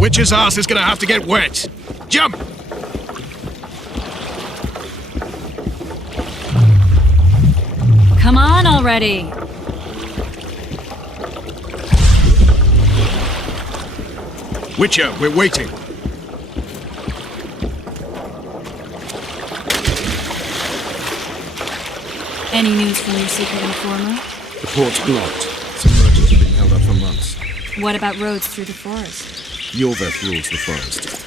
witch's ass is gonna have to get wet. Jump! Come on already! Witcher, we're waiting. Any news from your secret informer? The port's blocked. Some merchants have been held up for months. What about roads through the forest? Yorveth rules the forest.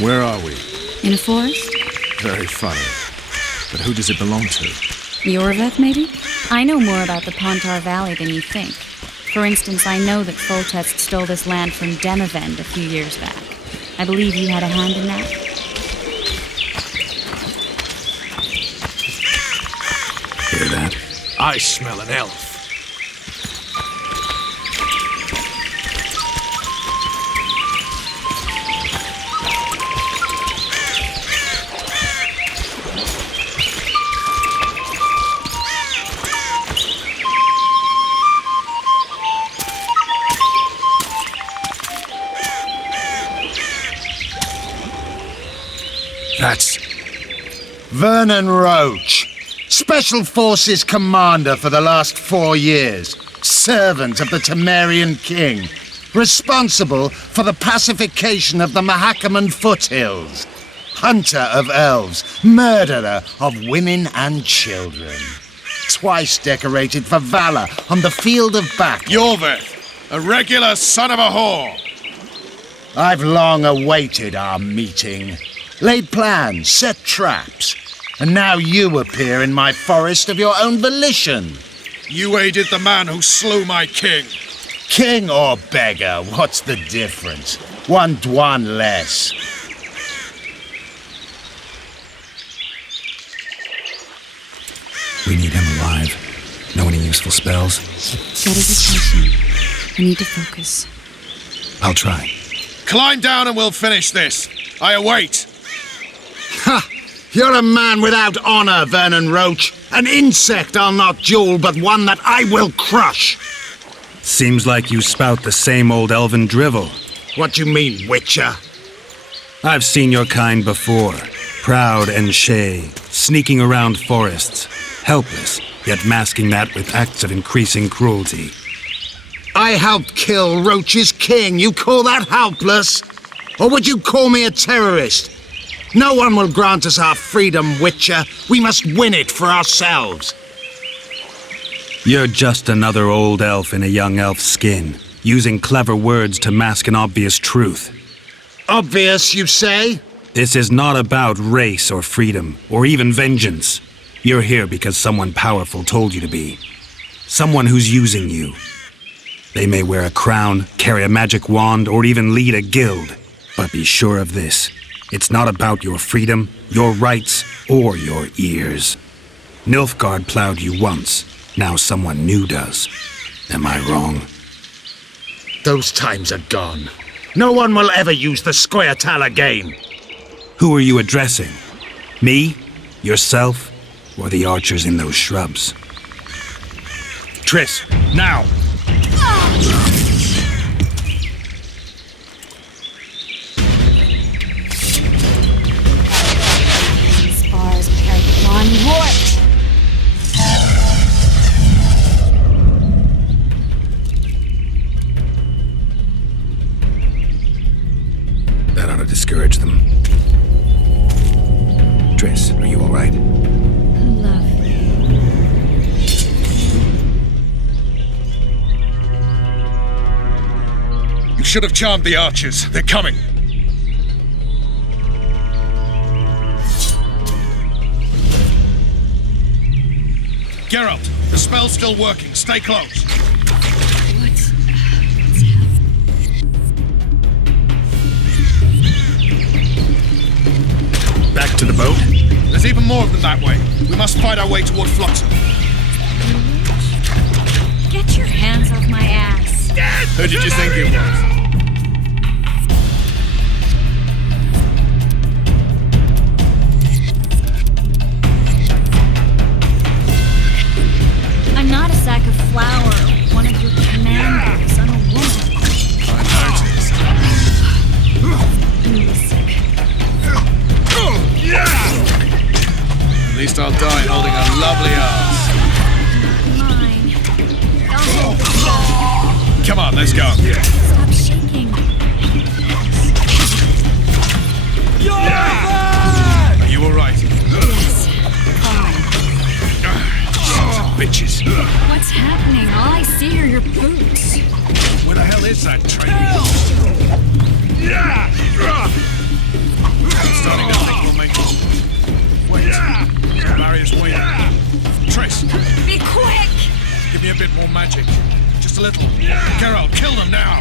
Where are we? In a forest? Very funny. But who does it belong to? Yorveth, maybe? I know more about the Pontar Valley than you think. For instance, I know that Foltest stole this land from Demavend a few years back. I believe you had a hand in that. Hear that? I smell an elf. That's... Vernon Roach, Special Forces Commander for the last 4 years, servant of the Temerian King, responsible for the pacification of the Mahakaman foothills, hunter of elves, murderer of women and children, twice decorated for valor on the field of battle. Yorveth, a regular son of a whore. I've long awaited our meeting, laid plans, set traps, and now you appear in my forest of your own volition. You aided the man who slew my king. King or beggar, what's the difference? One dwan less. We need him alive. Know any useful spells? Get his attention. I need to focus. I'll try. Climb down and we'll finish this. I await. Ha! You're a man without honor, Vernon Roach. An insect I'll not duel, but one that I will crush. Seems like you spout the same old elven drivel. What do you mean, Witcher? I've seen your kind before. Proud and shay, sneaking around forests. Helpless, yet masking that with acts of increasing cruelty. I helped kill Roach's king. You call that helpless? Or would you call me a terrorist? No one will grant us our freedom, Witcher. We must win it for ourselves. You're just another old elf in a young elf's skin, using clever words to mask an obvious truth. Obvious, you say? This is not about race or freedom, or even vengeance. You're here because someone powerful told you to be. Someone who's using you. They may wear a crown, carry a magic wand, or even lead a guild. But be sure of this. It's not about your freedom, your rights, or your ears. Nilfgaard plowed you once. Now someone new does. Am I wrong? Those times are gone. No one will ever use the Squaretal again. Who are you addressing? Me? Yourself? Or the archers in those shrubs? Triss, now! Spars carry one wart. That ought want to discourage them. Triss, are you all right? Lovely. You should have charmed the archers. They're coming. Geralt, the spell's still working. Stay close. What's Back to the boat? There's even more of them that way. We must fight our way toward Flotsam. Get your hands off my ass. Who did you think it was? I'm not a sack of flour. One of your commanders. I'm a woman. I noticed. At least I'll die holding a lovely ass. Mine. I'll hold this up. Come on, let's go. Stop shaking. Are you alright? Yes. Fine. Sons of bitches. What's happening? All I see are your boots. Where the hell is that train? I'm starting to think we'll make it. Wait. The barrier's waiting. Triss, Be quick! give me a bit more magic. Just a little. Geralt, kill them now!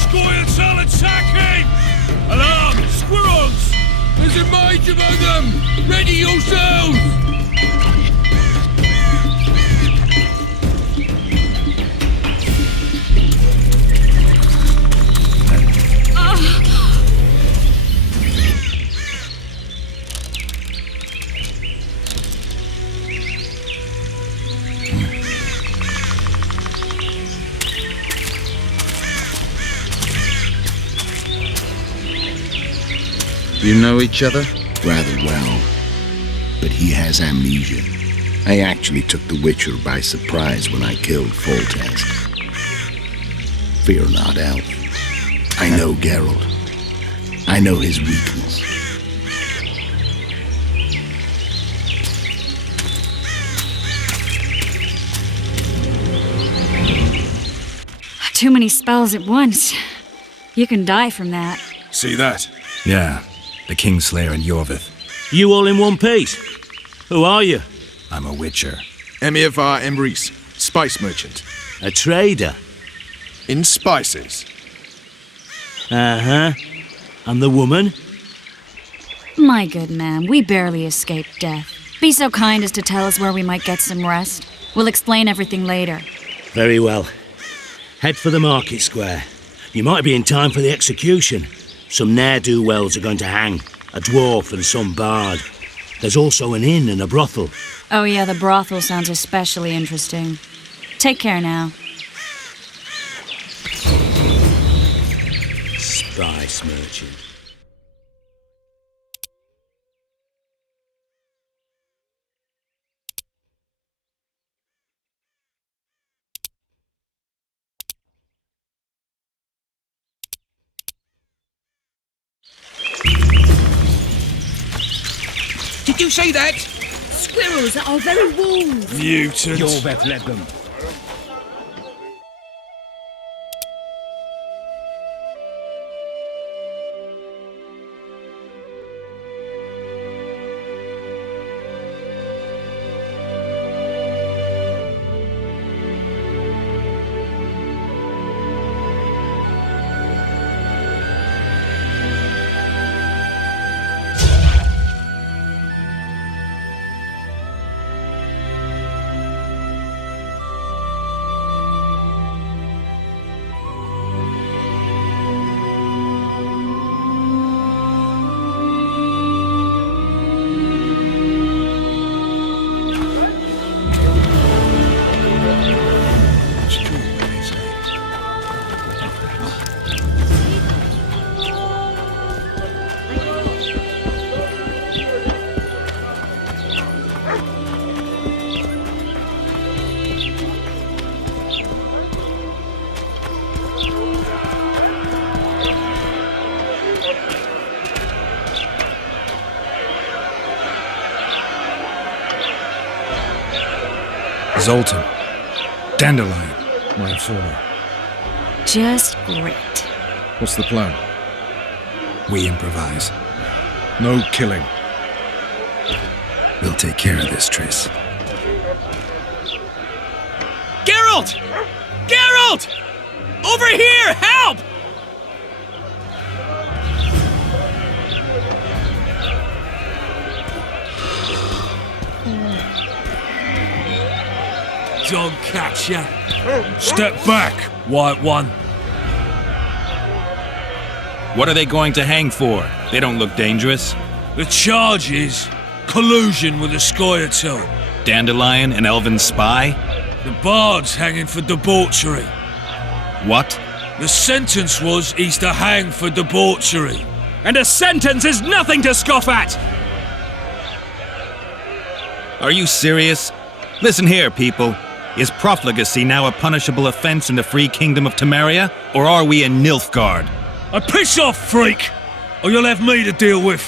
Squirrels are attacking! Alarm! Squirrels! There's a mage among them! Ready yourselves! You know each other? Rather well. But he has amnesia. I actually took the Witcher by surprise when I killed Foltest. Fear not, Elf. I know Geralt. I know his weakness. Too many spells at once. You can die from that. See that? Yeah, the Kingslayer and Yorvith. You all in one piece? Who are you? I'm a Witcher. Emir var Emrys, spice merchant. A trader? In spices. Uh-huh. And the woman? My good man, we barely escaped death. Be so kind as to tell us where we might get some rest. We'll explain everything later. Very well. Head for the market square. You might be in time for the execution. Some ne'er-do-wells are going to hang. A dwarf and some bard. There's also an inn and a brothel. Oh yeah, the brothel sounds especially interesting. Take care now. Spice merchant. Did you see that? Squirrels are very wolves. Mutant. Yorveth led them. Zoltan. Dandelion. My informer. Just great. What's the plan? We improvise. No killing. We'll take care of this, Triss. Geralt! Geralt! Over here! Help! Dog catcher. Step back, White One. What are they going to hang for? They don't look dangerous. The charge is collusion with the Scoia'tael. Dandelion, an elven spy? The bard's hanging for debauchery. What? The sentence was he's to hang for debauchery. And a sentence is nothing to scoff at! Are you serious? Listen here, people. Is profligacy now a punishable offense in the free kingdom of Temeria? Or are we in Nilfgaard? Piss off, freak! Or you'll have me to deal with.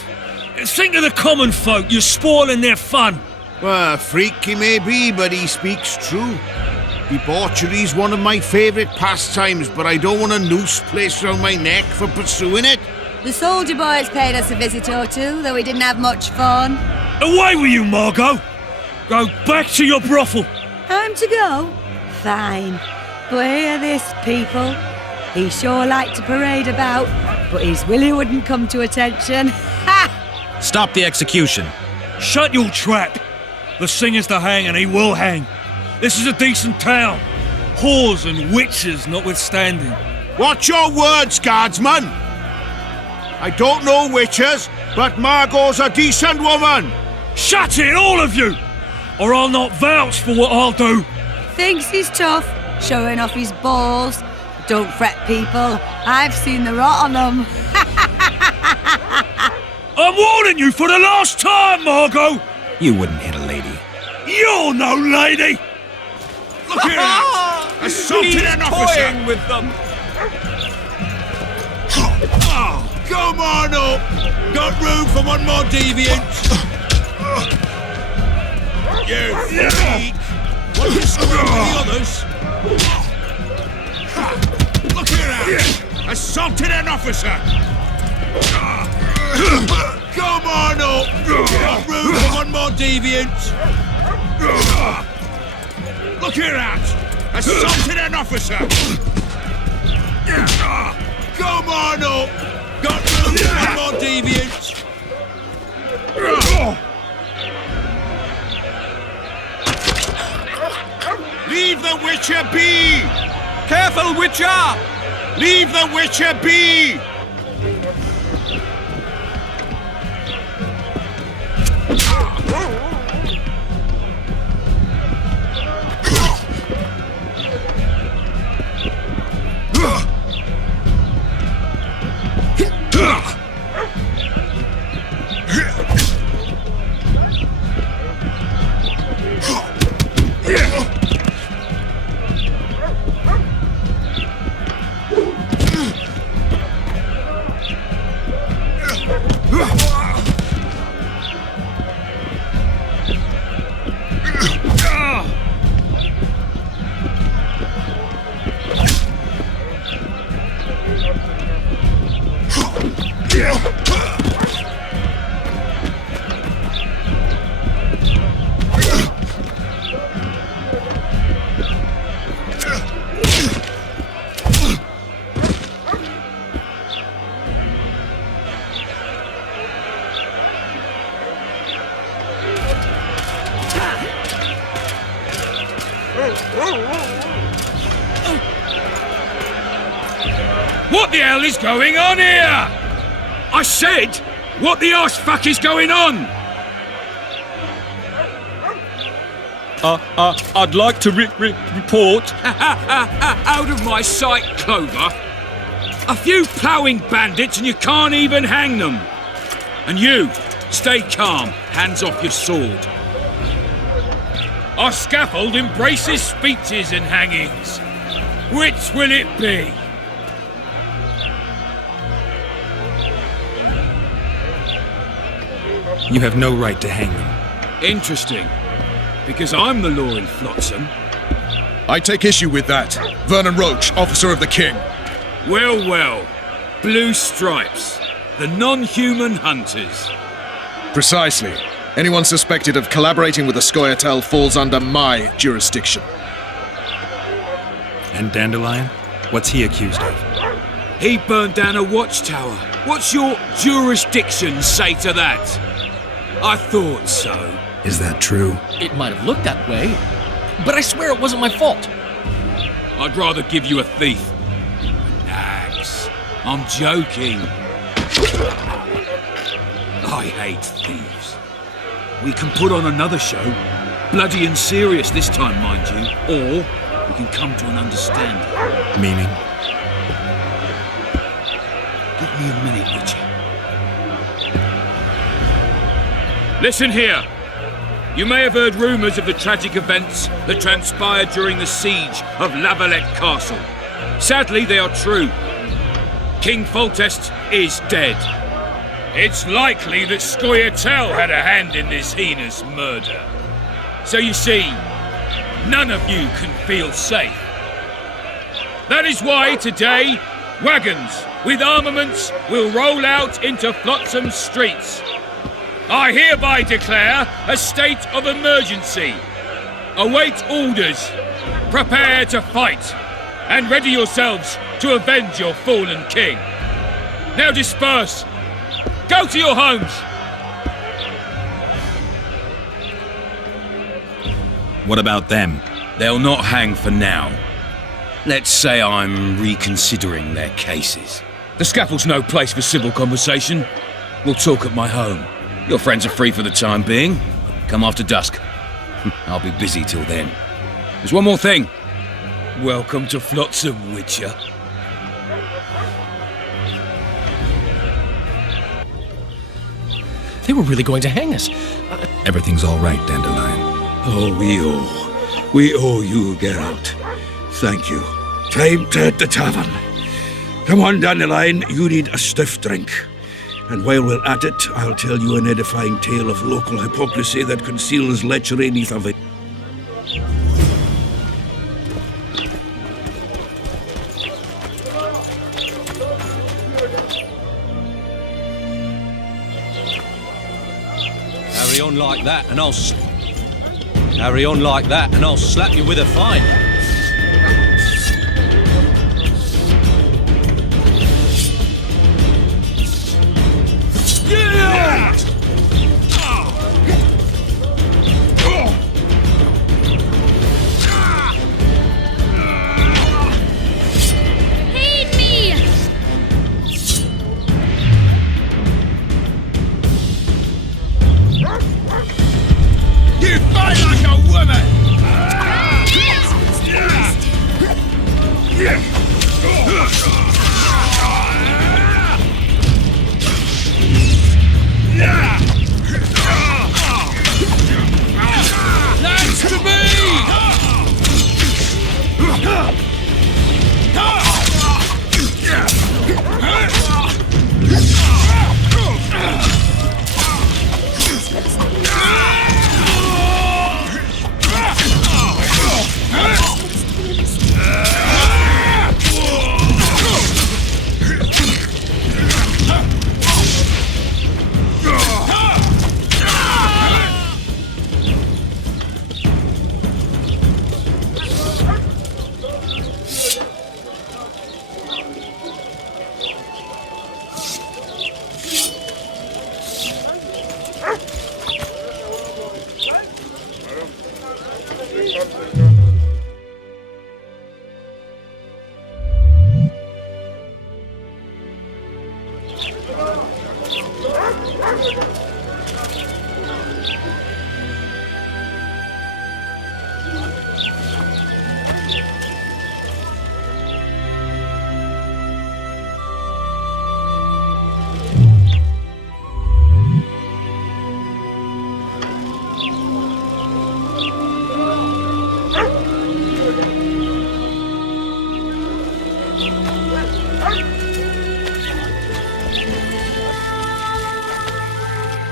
Think of the common folk, you're spoiling their fun. Well, a freak he may be, but he speaks true. Debauchery's one of my favourite pastimes, but I don't want a noose placed around my neck for pursuing it. The soldier boys paid us a visit or two, though we didn't have much fun. Away with you, Margot! Go back to your brothel. Time to go? Fine. But hear this, people. He sure liked to parade about, but his willy wouldn't come to attention. Ha! Stop the execution. Shut your trap. The singer's to hang and he will hang. This is a decent town. Whores and witches notwithstanding. Watch your words, guardsman! I don't know witches, but Margot's a decent woman! Shut it, all of you! Or I'll not vouch for what I'll do. Thinks he's tough, showing off his balls. Don't fret, people. I've seen the rot on them. I'm warning you for the last time, Margot! You wouldn't hit a lady. You're no lady! Look here! Assaulted an officer! With them. Oh, come on up! Got room for one more deviant! You freak! Want to screw with the others? Look here! Assaulted an officer! Come on up! Got room for one more deviant! Look here at! Assaulted an officer! Come on up! Got room for one more deviant! Leave the Witcher be! Careful, Witcher! Leave the Witcher be! What the hell is going on here? I said, what the arse fuck is going on? I'd like to report. Out of my sight, Clover. A few ploughing bandits and you can't even hang them. And you, stay calm, hands off your sword. Our scaffold embraces speeches and hangings. Which will it be? You have no right to hang them. Interesting. because I'm the law in Flotsam. I take issue with that. Vernon Roach, officer of the king. Well, well. Blue Stripes, the non-human hunters. Precisely. Anyone suspected of collaborating with the Scoia'tael falls under my jurisdiction. And Dandelion? What's he accused of? He burned down a watchtower. What's your jurisdiction say to that? I thought so. Is that true? It might have looked that way, but I swear it wasn't my fault. I'd rather give you a thief. An axe. I'm joking. I hate thieves. We can put on another show. Bloody and serious this time, mind you. Or we can come to an understanding. Meaning? Give me a minute, Witcher. Listen here. You may have heard rumours of the tragic events that transpired during the siege of Lavalette Castle. Sadly, they are true. King Foltest is dead. It's likely that Scoia'tael had a hand in this heinous murder. So you see, none of you can feel safe. That is why today, wagons with armaments will roll out into Flotsam's streets. I hereby declare a state of emergency. Await orders. Prepare to fight. And ready yourselves to avenge your fallen king. Now disperse. Go to your homes. What about them? They'll not hang for now. Let's say I'm reconsidering their cases. The scaffold's no place for civil conversation. We'll talk at my home. Your friends are free for the time being. Come after dusk. I'll be busy till then. There's one more thing. Welcome to Flotsam, Witcher. They were really going to hang us. Everything's all right, Dandelion. Oh, we owe you, Geralt. Thank you. Time to hit the tavern. Come on, Dandelion, you need a stiff drink. And while we're at it, I'll tell you an edifying tale of local hypocrisy that conceals lechery neath a veil. Carry on like that and I'll slap you with a fine. You fight like a woman! That's to me!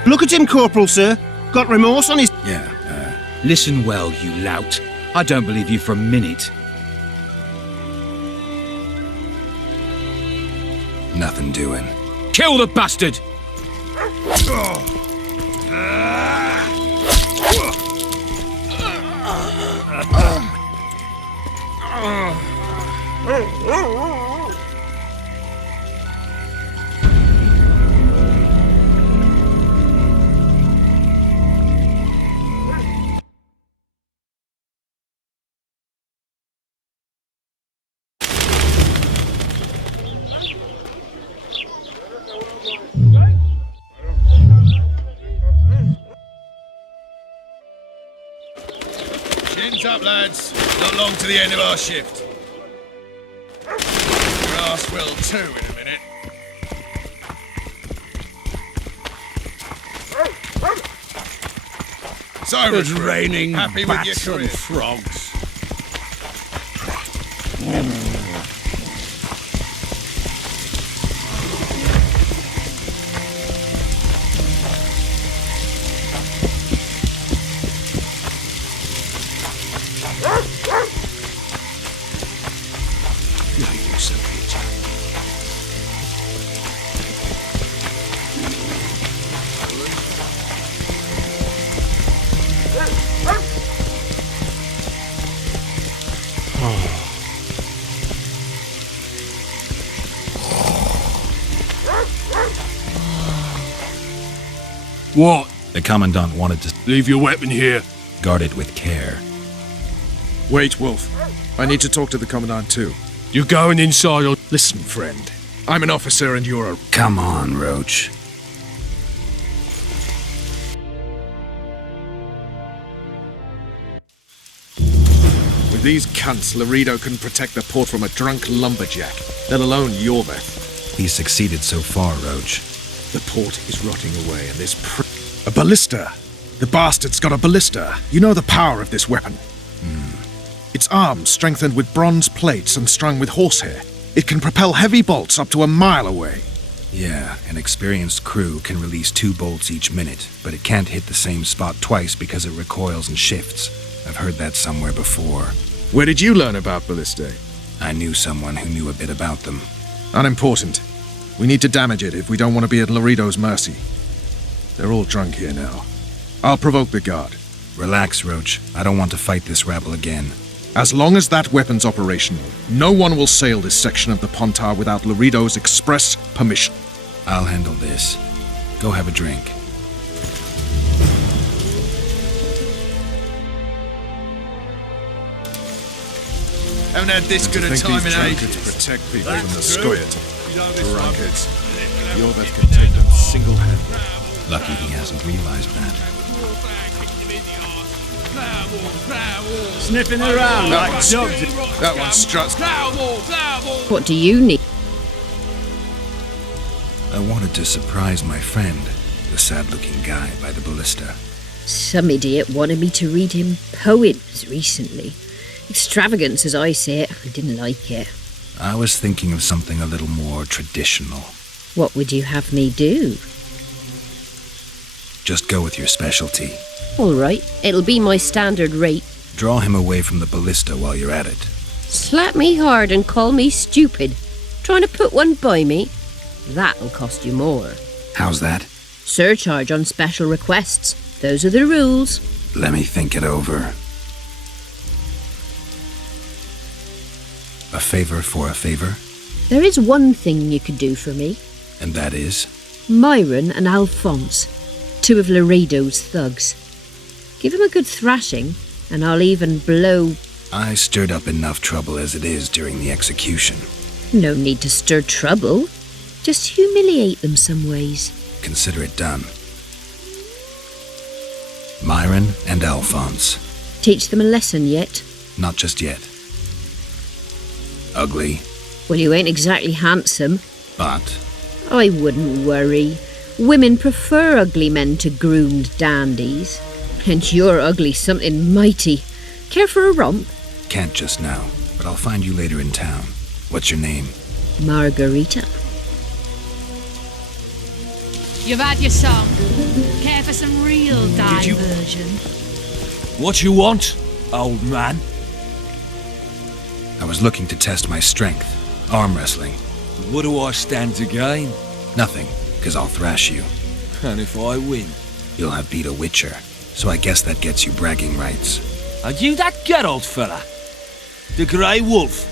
Look at him, Corporal, sir. Got remorse on his... Yeah, Listen well, you lout. I don't believe you for a minute. Nothing doing. Kill the bastard! Chins up, lads. Not long to the end of our shift. Grass will too in a minute. So, It's raining happy with your bats career? and frogs. What? The Commandant wanted to Leave your weapon here. guard it with care. Wait, Wolf. I need to talk to the Commandant too. You're going inside or... Listen, friend. I'm an officer and you're a... Come on, Roach. With these cunts, Laredo can protect the port from a drunk lumberjack, let alone Yorveth. He's succeeded so far, Roach. The port is rotting away and this a ballista! The bastard's got a ballista. You know the power of this weapon. Its arms strengthened with bronze plates and strung with horsehair. It can propel heavy bolts up to a mile away. Yeah, an experienced crew can release 2 bolts each minute, but it can't hit the same spot twice because it recoils and shifts. I've heard that somewhere before. Where did you learn about ballistae? I knew someone who knew a bit about them. Unimportant. We need to damage it if we don't want to be at Laredo's mercy. They're all drunk here now. I'll provoke the guard. Relax, Roach. I don't want to fight this rabble again. As long as that weapon's operational, no one will sail this section of the Pontar without Laredo's express permission. I'll handle this. Go have a drink. Haven't had this good a time in ages. To protect people from the Scoia'tael. Drunkards. Yorveth can take them single-handedly. Lucky he hasn't realized that. Sniffing around like dogs. That one struts. What do you need? I wanted to surprise my friend, the sad-looking guy by the ballista. Some idiot wanted me to read him poems recently. Extravagance, as I say it. I didn't like it. I was thinking of something a little more traditional. What would you have me do? Just go with your specialty. All right, it'll be my standard rate. Draw him away from the ballista while you're at it. Slap me hard and call me stupid. Trying to put one by me? That'll cost you more. How's that? Surcharge on special requests. Those are the rules. Let me think it over. A favor for a favor? There is one thing you could do for me. And that is? Myron and Alphonse, 2 of Laredo's thugs. Give him a good thrashing, and I'll even blow... I stirred up enough trouble as it is during the execution. No need to stir trouble. Just humiliate them some ways. Consider it done. Myron and Alphonse. Teach them a lesson yet? Not just yet. Ugly. Well, you ain't exactly handsome. But? I wouldn't worry. Women prefer ugly men to groomed dandies. And you're ugly something mighty. Care for a romp? Can't just now, but I'll find you later in town. What's your name? Margarita. You've had your song. Care for some real diversion? What you want, old man? I was looking to test my strength. Arm wrestling. What do I stand to gain? Nothing, because I'll thrash you. And if I win? You'll have beat a witcher, so I guess that gets you bragging rights. Are you that Geralt fella? The Grey Wolf?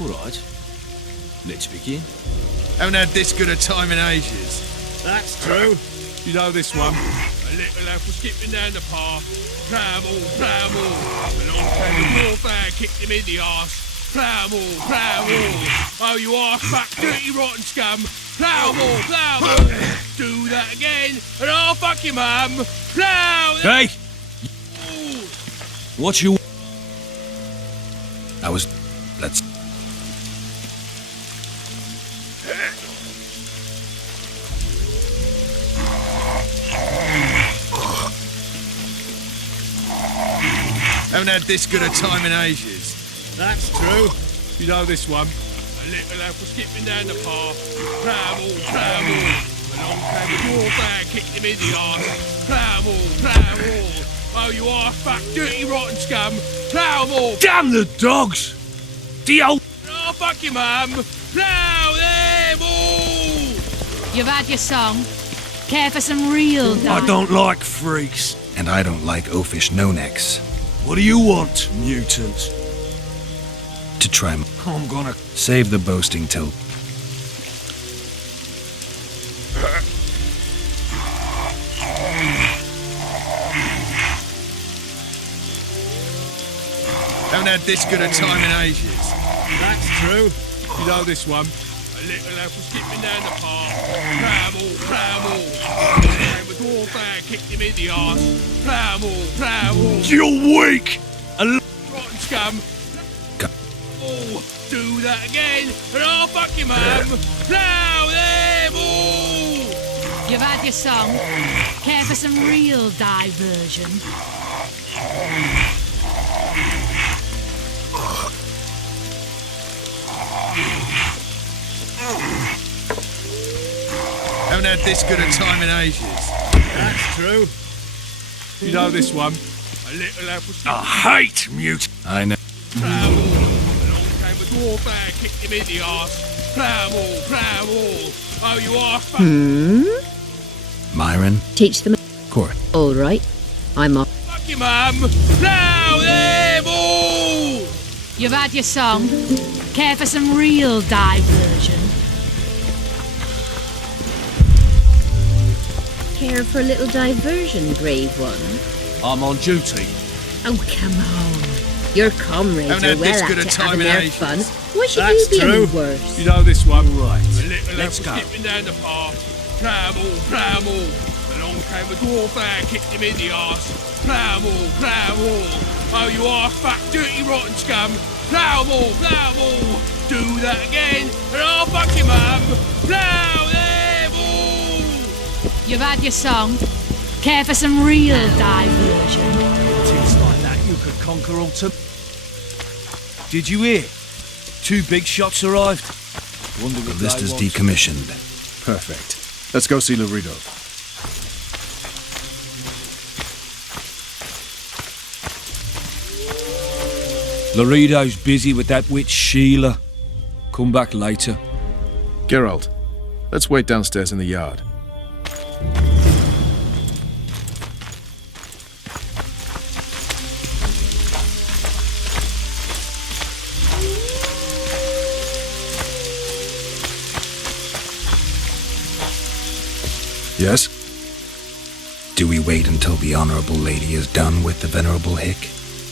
All right. Let's begin. Haven't had this good a time in ages. That's true. You know this one. A little lad was skipping down the path. Pramble, pramble. Along came the dwarf and kicked him in the arse. Pramble, pramble. Oh, you are fat, dirty, rotten scum. Pramble, pramble. Do that again, and I'll fuck your mum. Plow. Hey! What you... Let's... Haven't had this good a time in ages. That's true. You know this one. A little lad was skipping down the path. Pramble, pramble. Along came the dwarf and kicked him in the arse. Pramble, pramble. Oh, you are fat, dirty, rotten scum. Pramble. Damn the dogs! The old... Oh, fuck your mum. Plow them all. You've had your song. Care for some real I don't like freaks. And I don't like oafish no-necks. What do you want, mutant? To try... I'm gonna... Save the boasting till... Haven't had this good a time in ages. That's true. You know this one. A little lad was skipping down the path. Pramble, pramble. Came a dwarf and kicked him in the arse. Pramble, pramble. You're weak! Rotten scum. Oh, do that again, and I'll fuck your mum. Plow them all. You've had your song. Care for some real diversion? Haven't had this good a time in ages. That's true. You know this one. A little lad was I hate mute. I know. Pramble. Along came a dwarf and kicked him in the arse. Pramble, pramble. Oh, you are fat. Myron? Teach them. Court. All right. I'm off. Fuck your mum. Plow them all. You've had your song. Care for some real diversion? Care for a little diversion, brave one? I'm on duty. Oh, come on. Your comrades Haven't are had this well good at a it time having in their ages. fun. Why should That's you be any true. worse? You know this one. Right. A little lad Let's was go. skipping down the path. Pramble, pramble. Along came a dwarf and kicked him in the arse. Pramble, pramble. Oh, you are fat, dirty, rotten scum. Pramble, pramble. Do that again, and I'll fuck your mum. Plow them all. You've had your song. Care for some real diversion? Things like that you could conquer all to... Did you hear? 2 big shots arrived. Wonder The what list they is want. decommissioned. Perfect. Let's go see Laredo. Laredo's busy with that witch Sheila. Come back later. Geralt, let's wait downstairs in the yard. Yes? Do we wait until the Honorable Lady is done with the Venerable Hick?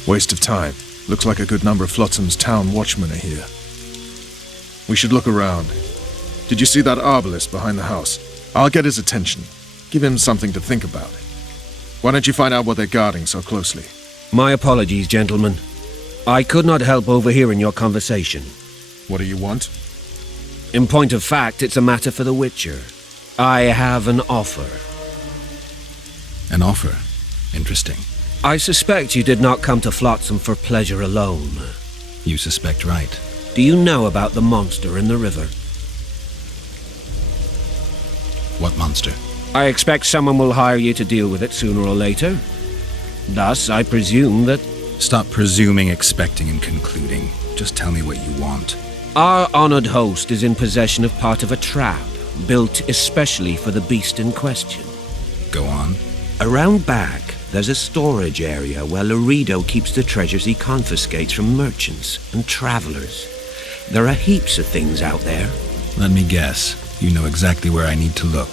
Waste of time. Looks like a good number of Flotsam's town watchmen are here. We should look around. Did you see that arbalist behind the house? I'll get his attention. Give him something to think about. Why don't you find out what they're guarding so closely? My apologies, gentlemen. I could not help overhearing your conversation. What do you want? In point of fact, it's a matter for the Witcher. I have an offer. An offer? Interesting. I suspect you did not come to Flotsam for pleasure alone. You suspect right. Do you know about the monster in the river? What monster? I expect someone will hire you to deal with it sooner or later. Thus, I presume that Stop presuming, expecting, and concluding. Just tell me what you want. our honored host is in possession of part of a trap, built especially for the beast in question. Go on. Around back, there's a storage area where Laredo keeps the treasures he confiscates from merchants and travelers. There are heaps of things out there. Let me guess. You know exactly where I need to look.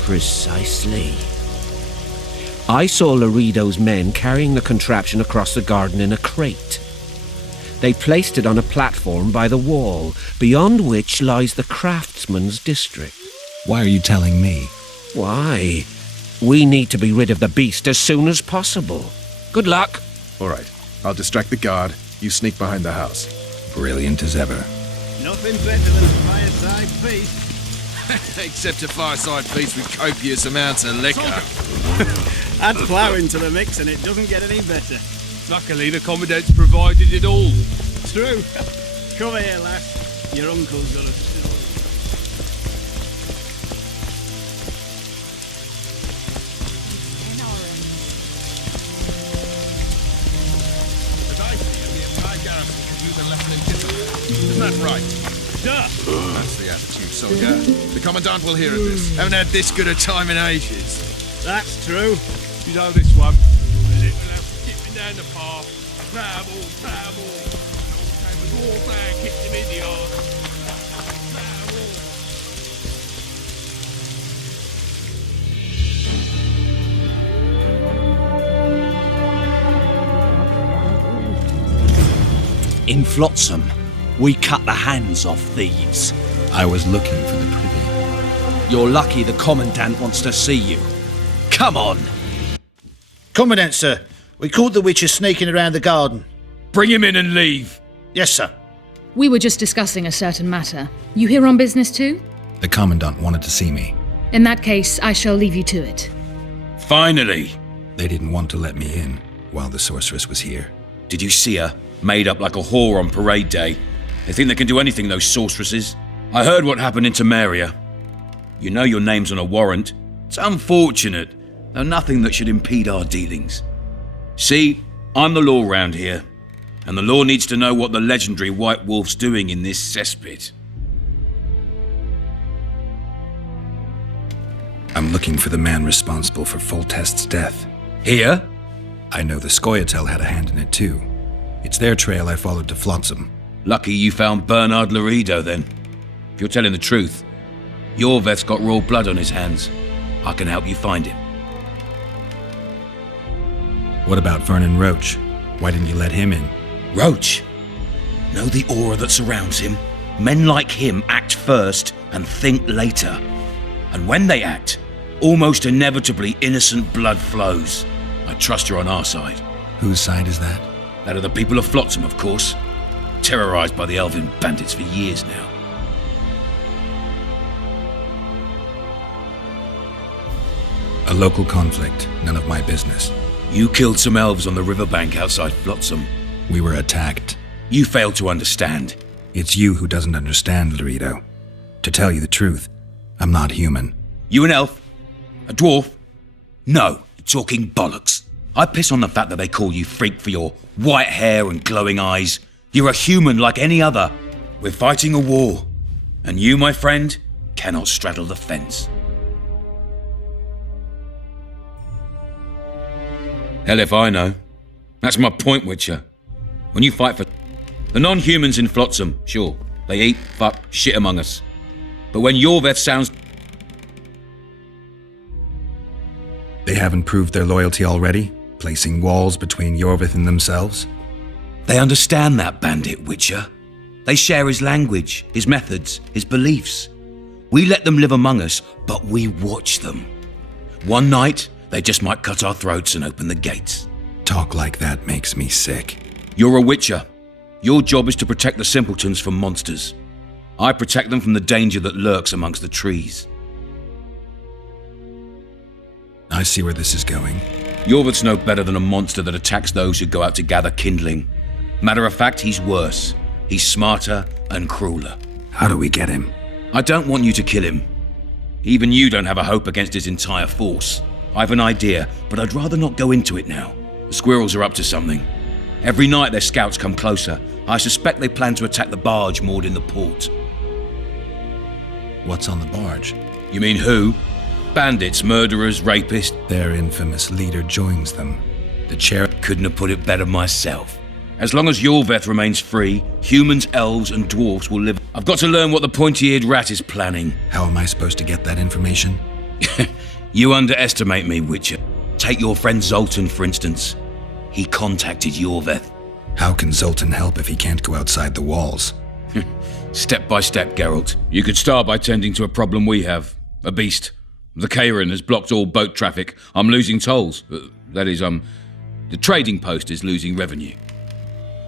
Precisely. I saw Laredo's men carrying the contraption across the garden in a crate. They placed it on a platform by the wall, beyond which lies the craftsman's district. Why are you telling me? Why? We need to be rid of the beast as soon as possible. Good luck. All right, I'll distract the guard. You sneak behind the house. Brilliant as ever. Nothing better than a fireside feast. Except a fireside feast with copious amounts of liquor. Add plough into the mix and it doesn't get any better. Luckily, the Commandant's provided it all. True. Come here, lass. Your uncle's got a story. Isn't that right? That's the attitude, soldier. The Commandant will hear of this. Haven't had this good a time in ages. That's true. You know this one. The little lad skipping down the path. Travel, travel. And the dwarf lad kicked him in the arse. Travel. In Flotsam, we cut the hands off thieves. I was looking for the privy. You're lucky the Commandant wants to see you. Come on! Commandant, sir. We caught the witcher sneaking around the garden. Bring him in and leave. Yes, sir. We were just discussing a certain matter. You here on business too? The Commandant wanted to see me. In that case, I shall leave you to it. Finally! They didn't want to let me in while the sorceress was here. Did you see her? Made up like a whore on parade day. They think they can do anything, those sorceresses. I heard what happened in Temeria. You know your name's on a warrant. It's unfortunate, though nothing that should impede our dealings. See, I'm the law round here, and the law needs to know what the legendary White Wolf's doing in this cesspit. I'm looking for the man responsible for Foltest's death. Here? I know the Scoia'tael had a hand in it too. It's their trail I followed to Flotsam. Lucky you found Bernard Laredo then. If you're telling the truth, Yorveth's got royal blood on his hands. I can help you find him. What about Vernon Roach? Why didn't you let him in? Roach? Know the aura that surrounds him? Men like him act first and think later. And when they act, almost inevitably innocent blood flows. I trust you're on our side. Whose side is that? That of the people of Flotsam, of course. Terrorized by the elven bandits for years now. A local conflict, none of my business. You killed some elves on the riverbank outside Flotsam. We were attacked. You failed to understand. It's you who doesn't understand, Laredo. To tell you the truth, I'm not human. You an elf? A dwarf? No, you're talking bollocks. I piss on the fact that they call you freak for your white hair and glowing eyes. You're a human like any other. We're fighting a war. And you, my friend, cannot straddle the fence. Hell if I know. That's my point, Witcher. When you fight for the non-humans in Flotsam, sure, they eat, fuck, shit among us. But when Yorveth sounds... They haven't proved their loyalty already? Placing walls between Yorveth and themselves? They understand that bandit, Witcher. They share his language, his methods, his beliefs. We let them live among us, but we watch them. One night, they just might cut our throats and open the gates. Talk like that makes me sick. You're a Witcher. Your job is to protect the simpletons from monsters. I protect them from the danger that lurks amongst the trees. I see where this is going. Yorveth's no better than a monster that attacks those who go out to gather kindling. Matter of fact, he's worse. He's smarter and crueler. How do we get him? I don't want you to kill him. Even you don't have a hope against his entire force. I've an idea, but I'd rather not go into it now. The squirrels are up to something. Every night their scouts come closer. I suspect they plan to attack the barge moored in the port. What's on the barge? You mean who? Bandits, murderers, rapists. Their infamous leader joins them. The chair couldn't have put it better myself. As long as Yorveth remains free, humans, elves, and dwarfs will live. I've got to learn what the pointy-eared rat is planning. How am I supposed to get that information? You underestimate me, Witcher. Take your friend Zoltan, for instance. He contacted Yorveth. How can Zoltan help if he can't go outside the walls? Step by step, Geralt. You could start by tending to a problem we have. A beast. The Kairan has blocked all boat traffic. I'm losing tolls. That is, the trading post is losing revenue.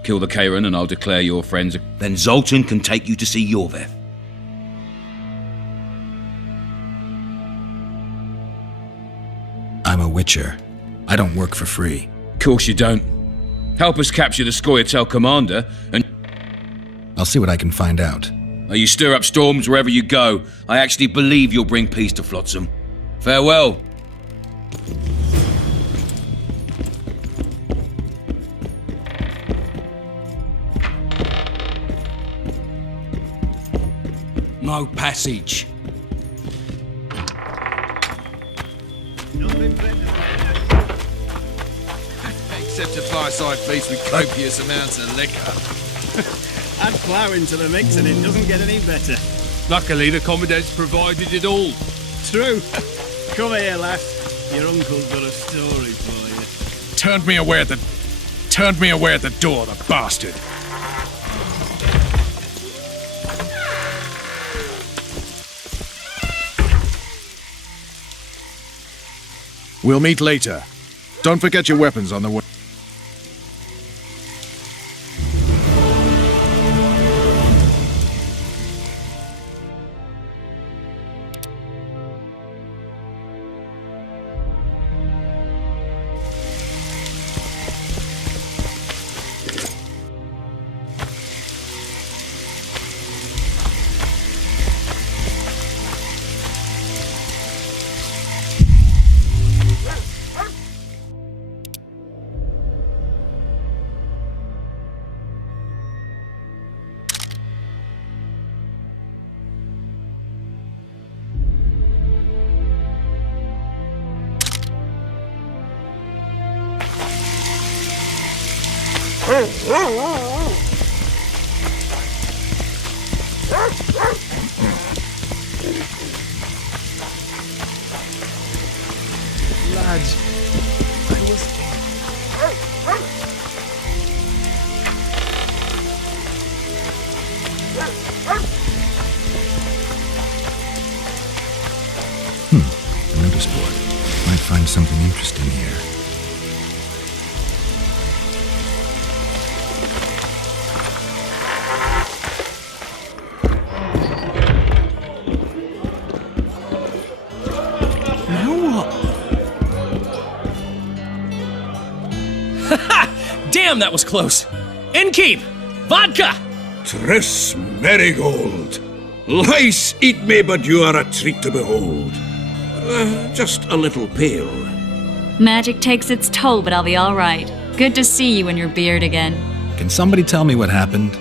Kill the Kairan and I'll declare your friends. Then Zoltan can take you to see Yorveth. I'm a witcher. I don't work for free. Of course you don't. Help us capture the Scoia'tael commander and... I'll see what I can find out. You stir up storms wherever you go. I actually believe you'll bring peace to Flotsam. Farewell. No passage. Except a fireside feast with copious amounts of liquor. Add flour into the mix and it doesn't get any better. Luckily, the Commandant's provided it all. True. Come here, lass. Your uncle's got a story for you. Turned me away at the door, the bastard. We'll meet later. Don't forget your weapons on the way. Lads, I was... A notice board. Might find something interesting here. Damn, that was close. Innkeep! Vodka! Triss Marigold. Lice eat me, but you are a treat to behold. Just a little pale. Magic takes its toll, but I'll be all right. Good to see you and your beard again. Can somebody tell me what happened?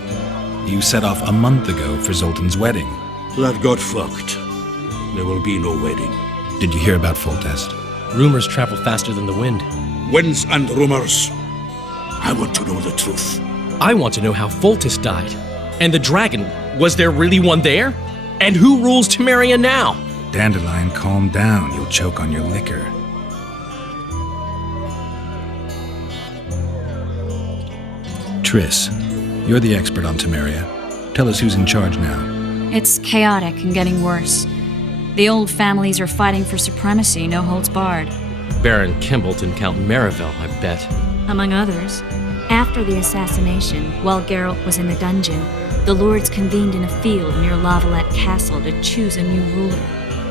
You set off a month ago for Zoltan's wedding. That got fucked. There will be no wedding. Did you hear about Foltest? Rumors travel faster than the wind. Winds and rumors. I want to know the truth. I want to know how Foltest died. And the dragon, was there really one there? And who rules Temeria now? Dandelion, calm down. You'll choke on your liquor. Triss, you're the expert on Temeria. Tell us who's in charge now. It's chaotic and getting worse. The old families are fighting for supremacy, no holds barred. Baron Kimbolt and Count Marivel, I bet. Among others. After the assassination, while Geralt was in the dungeon, the lords convened in a field near Lavalette Castle to choose a new ruler.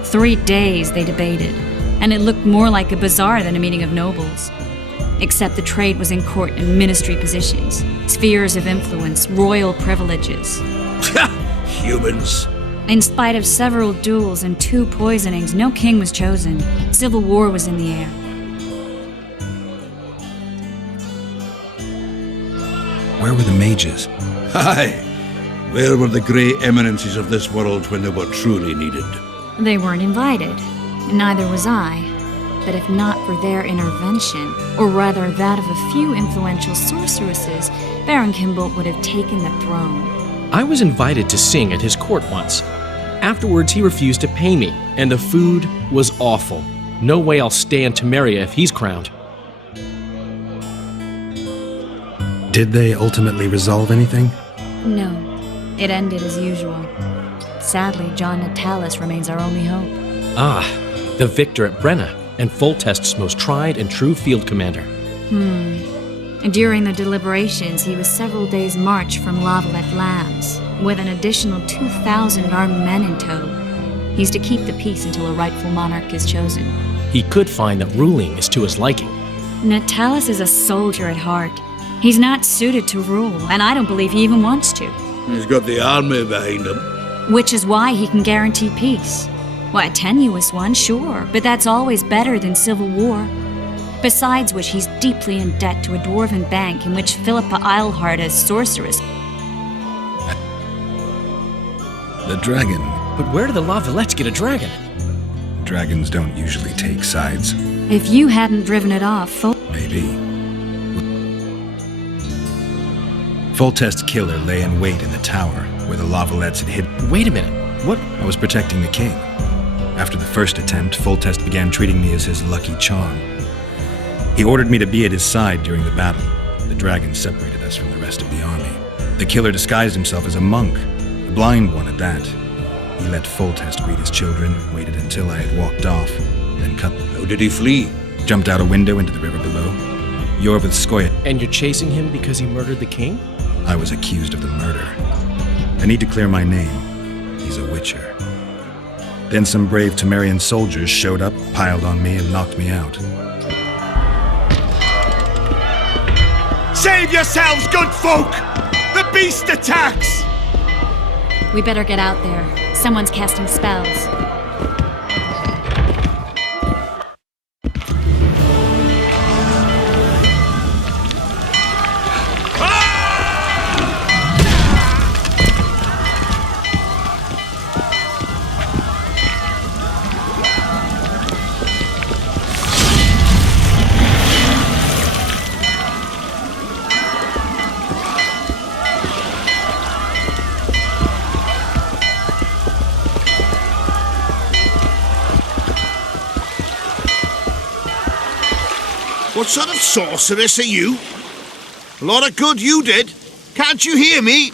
3 days they debated, and it looked more like a bazaar than a meeting of nobles. Except the trade was in court and ministry positions, spheres of influence, royal privileges. Humans. In spite of several duels and 2 poisonings, no king was chosen. Civil war was in the air. Where were the mages? Aye. Where were the grey eminences of this world when they were truly needed? They weren't invited. Neither was I. But if not for their intervention, or rather that of a few influential sorceresses, Baron Kimbolt would have taken the throne. I was invited to sing at his court once. Afterwards, he refused to pay me, and the food was awful. No way I'll stay in Temeria if he's crowned. Did they ultimately resolve anything? No, it ended as usual. Sadly, John Natalis remains our only hope. Ah, the victor at Brenna, and Foltest's most tried and true field commander. During the deliberations, he was several days' march from Lavalette lands, with an additional 2,000 armed men in tow. He's to keep the peace until a rightful monarch is chosen. He could find that ruling is to his liking. Natalis is a soldier at heart. He's not suited to rule, and I don't believe he even wants to. He's got the army behind him. Which is why he can guarantee peace. Well, a tenuous one, sure, but that's always better than civil war. Besides which, he's deeply in debt to a dwarven bank in which Philippa Eilhart as sorceress. The dragon. But where do the Lavalettes get a dragon? Dragons don't usually take sides. If you hadn't driven it off, Maybe. Foltest's killer lay in wait in the tower, where the Lavalettes had hid. Wait a minute, what? I was protecting the king. After the first attempt, Foltest began treating me as his lucky charm. He ordered me to be at his side during the battle. The dragon separated us from the rest of the army. The killer disguised himself as a monk, a blind one at that. He let Foltest greet his children, waited until I had walked off, then cut them. How did he flee? Jumped out a window into the river below. Jorvithskoye. And you're chasing him because he murdered the king? I was accused of the murder. I need to clear my name. He's a witcher. Then some brave Temerian soldiers showed up, piled on me, and knocked me out. Save yourselves, good folk! The beast attacks! we better get out there. Someone's casting spells. What sort of sorceress are you? A lot of good you did. Can't you hear me?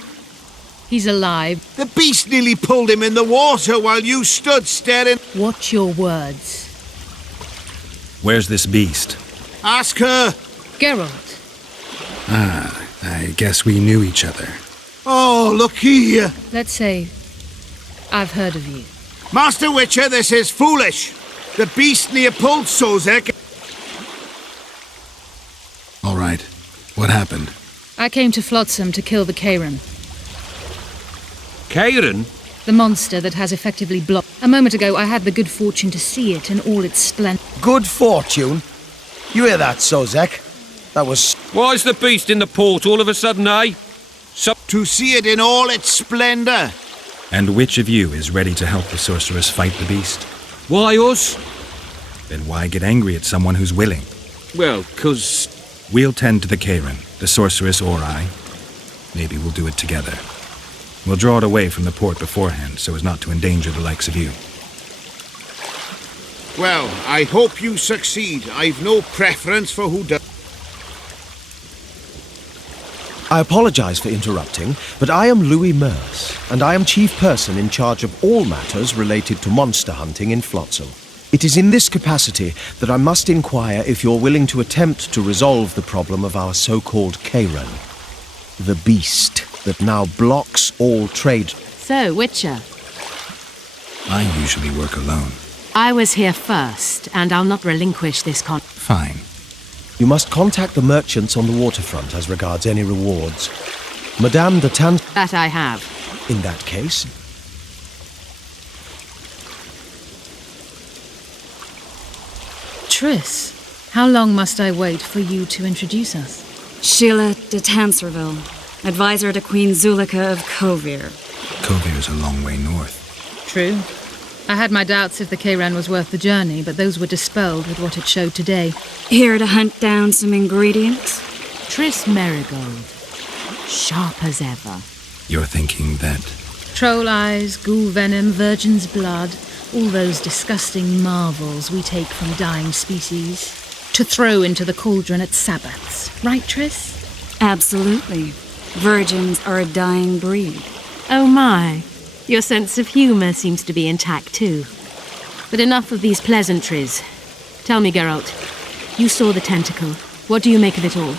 He's alive. The beast nearly pulled him in the water while you stood staring. Watch your words. Where's this beast? Ask her. Geralt. Ah, I guess we knew each other. Oh, look here. Let's say I've heard of you. Master Witcher, this is foolish. The beast near pulled Sozek. All right. What happened? I came to Flotsam to kill the Kairan. Kairan? The monster that has effectively blocked. A moment ago, I had the good fortune to see it in all its splendor. Good fortune? You hear that, Sozek? That was... Why's the beast in the port all of a sudden, eh? To see it in all its splendor. And which of you is ready to help the sorceress fight the beast? Why us? Then why get angry at someone who's willing? Well, 'cause... We'll tend to the Kairan, the sorceress or I. Maybe we'll do it together. We'll draw it away from the port beforehand so as not to endanger the likes of you. Well, I hope you succeed. I've no preference for who does. I apologize for interrupting, but I am Louis Merce, and I am chief person in charge of all matters related to monster hunting in Flotsam. It is in this capacity that I must inquire if you're willing to attempt to resolve the problem of our so-called Kairan, the beast that now blocks all trade. So, Witcher, I usually work alone. I was here first, and I'll not relinquish this Fine. You must contact the merchants on the waterfront as regards any rewards. Madame de Tan... That I have. In that case... Triss, how long must I wait for you to introduce us? Sheila de Tanserville. advisor to Queen Zulika of Kovir. Kovir's a long way north. True. I had my doubts if the Kayran was worth the journey, but those were dispelled with what it showed today. Here to hunt down some ingredients? Triss Merigold. Sharp as ever. You're thinking that... Troll eyes, ghoul venom, virgin's blood, all those disgusting marvels we take from dying species to throw into the cauldron at Sabbaths. Right, Triss? Absolutely. Virgins are a dying breed. Oh my. Your sense of humour seems to be intact too. But enough of these pleasantries. Tell me, Geralt, you saw the tentacle. What do you make of it all?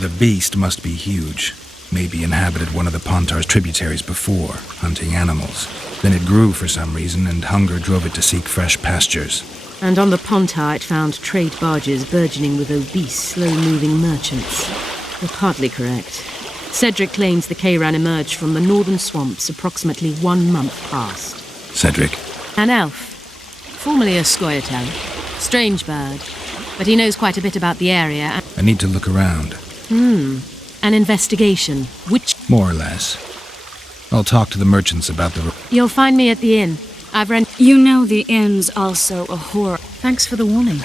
The beast must be huge. Maybe inhabited one of the Pontar's tributaries before, hunting animals. Then it grew for some reason, and hunger drove it to seek fresh pastures. And on the Pontar it found trade barges burgeoning with obese, slow-moving merchants. You're partly correct. Cedric claims the Kayran emerged from the northern swamps approximately 1 month past. Cedric? An elf. Formerly a Scoia'tael. Strange bird. But he knows quite a bit about the area. I need to look around. An investigation. Which... More or less. I'll talk to the merchants about the... You'll find me at the inn. I've rent... You know the inn's also a whore. Thanks for the warning.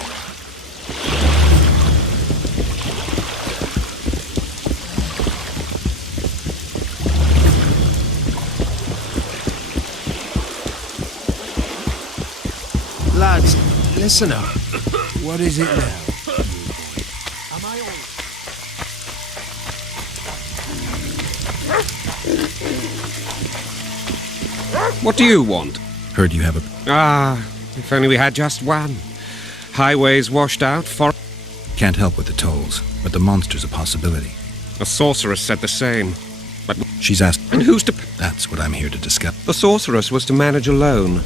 Lads, listen up. What is it now? What do you want? Heard you have a... If only we had just one. Highways washed out, Can't help with the tolls, but the monster's a possibility. A sorceress said the same. But she's asked... And who's to... That's what I'm here to discuss. The sorceress was to manage alone.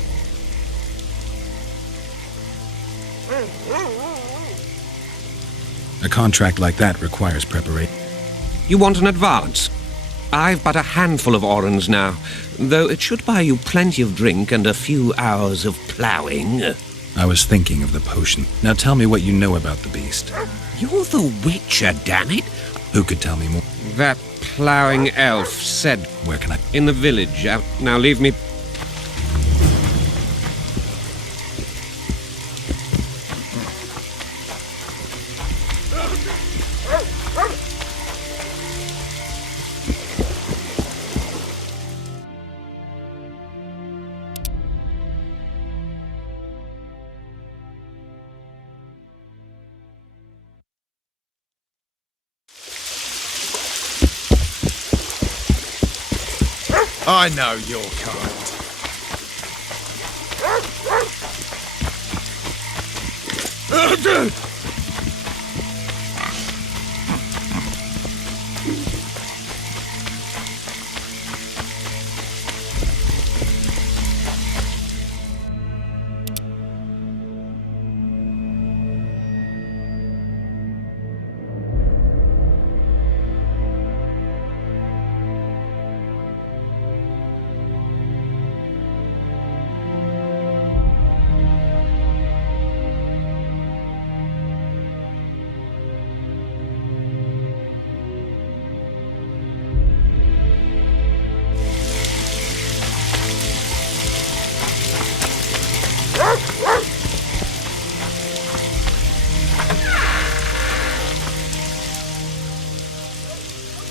A contract like that requires preparation. You want an advance? I've but a handful of orens now, though it should buy you plenty of drink and a few hours of ploughing. I was thinking of the potion. Now tell me what you know about the beast. You're the Witcher, damn it! Who could tell me more? That ploughing elf said... Where can I... In the village. Now leave me... I know your kind.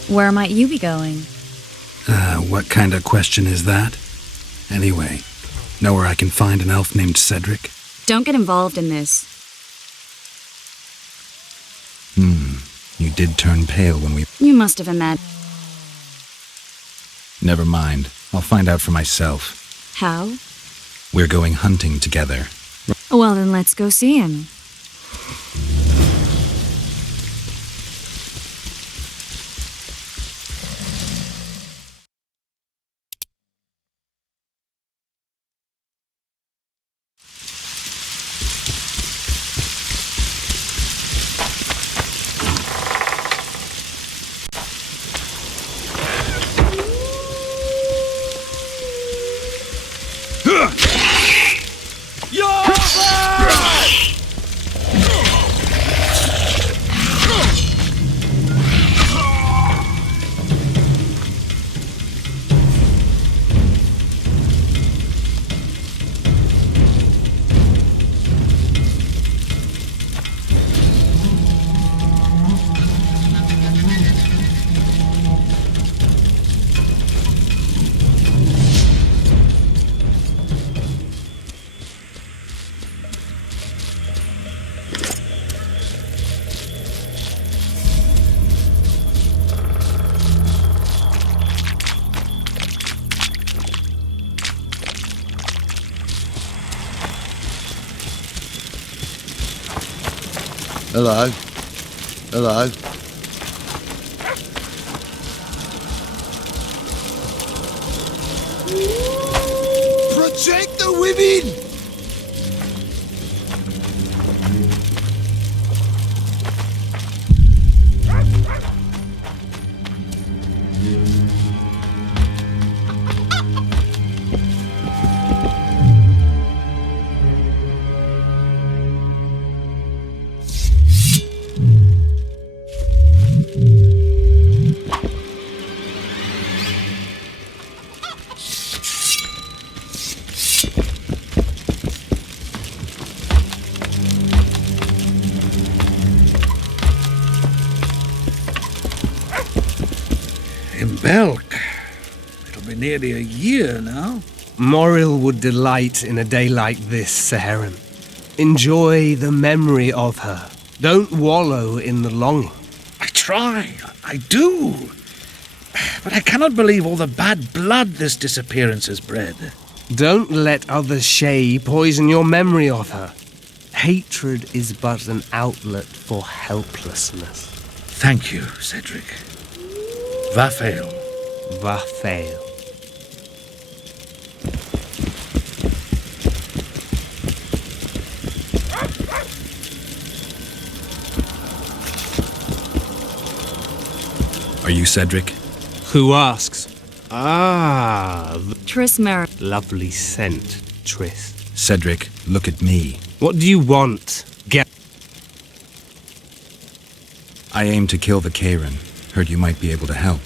Where might you be going? What kind of question is that? Anyway, know where I can find an elf named Cedric? Don't get involved in this. You did turn pale when we... You must have imagined. Never mind. I'll find out for myself. How? We're going hunting together. Well, then let's go see him. Hello. Hello. Protect the women! In Belk. It'll be nearly a year now. Moril would delight in a day like this, Saharim. Enjoy the memory of her. Don't wallow in the longing. I try. I do. But I cannot believe all the bad blood this disappearance has bred. Don't let other Shay poison your memory of her. Hatred is but an outlet for helplessness. Thank you, Cedric. Vafail. Vafail. Are you Cedric? Who asks? Ah, Tris Mer. Lovely scent, Tris. Cedric, look at me. What do you want? Get. I aim to kill the Karen. Heard you might be able to help.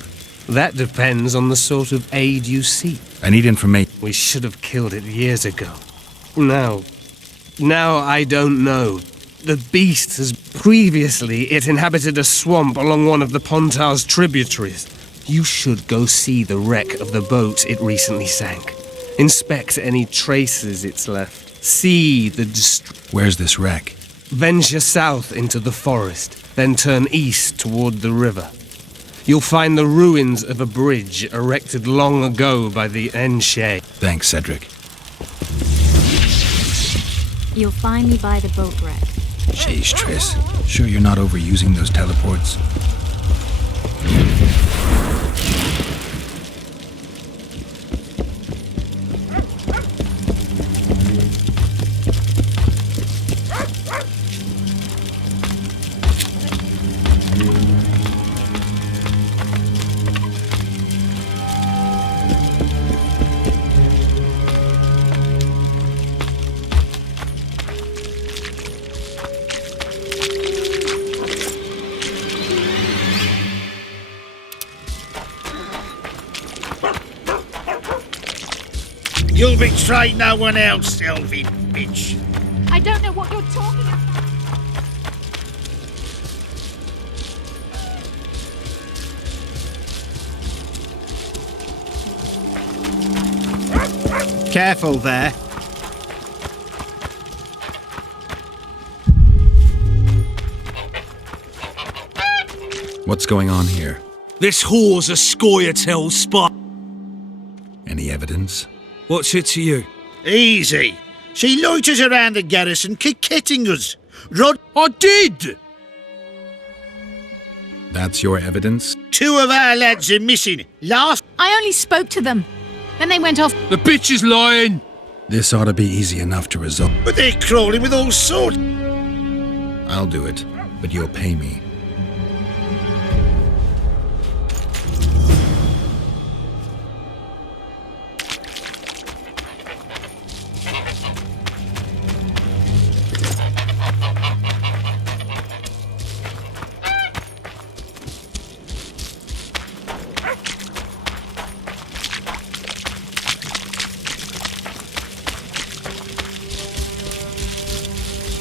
That depends on the sort of aid you seek. I need information. We should have killed it years ago. Now I don't know. The beast has previously it inhabited a swamp along one of the Pontar's tributaries. You should go see the wreck of the boat it recently sank. Inspect any traces it's left. See the Where's this wreck? Venture south into the forest, then turn east toward the river. You'll find the ruins of a bridge erected long ago by the Enshe. Thanks, Cedric. You'll find me by the boat wreck. Sheesh, Tris. Sure you're not overusing those teleports? You'll betray no one else, Elvin bitch. I don't know what you're talking about. Careful there. What's going on here? This whore's a Scoia'tael spy. Any evidence? What's it to you? Easy. She loiters around the garrison, kick-kitting us. I did! That's your evidence? 2 of our lads are missing. Last. I only spoke to them. Then they went off. The bitch is lying! This ought to be easy enough to resolve. But they're crawling with all sorts. I'll do it, but you'll pay me.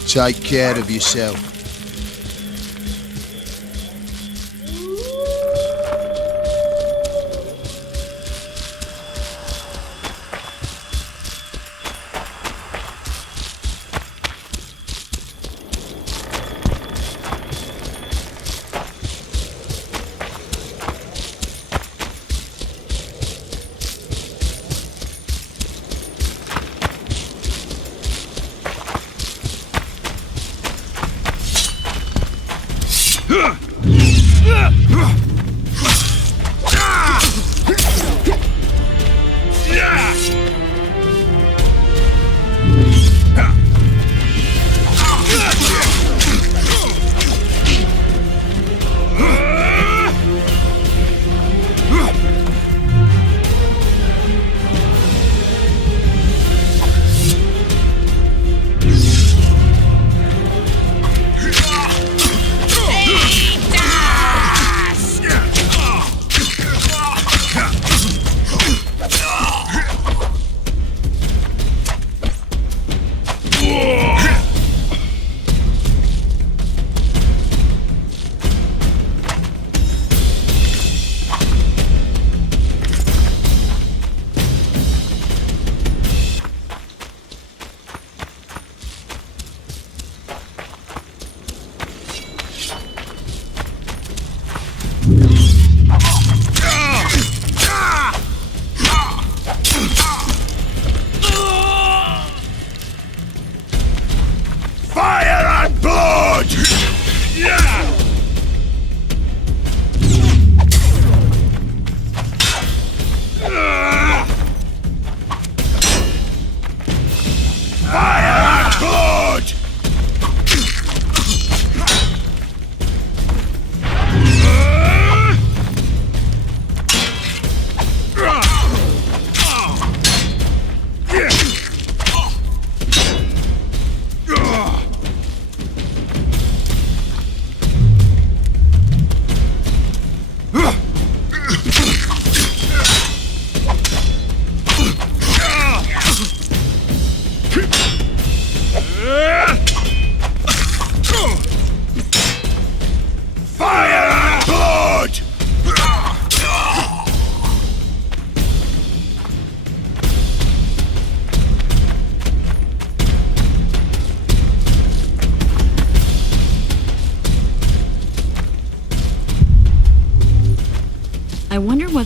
Take care of yourself.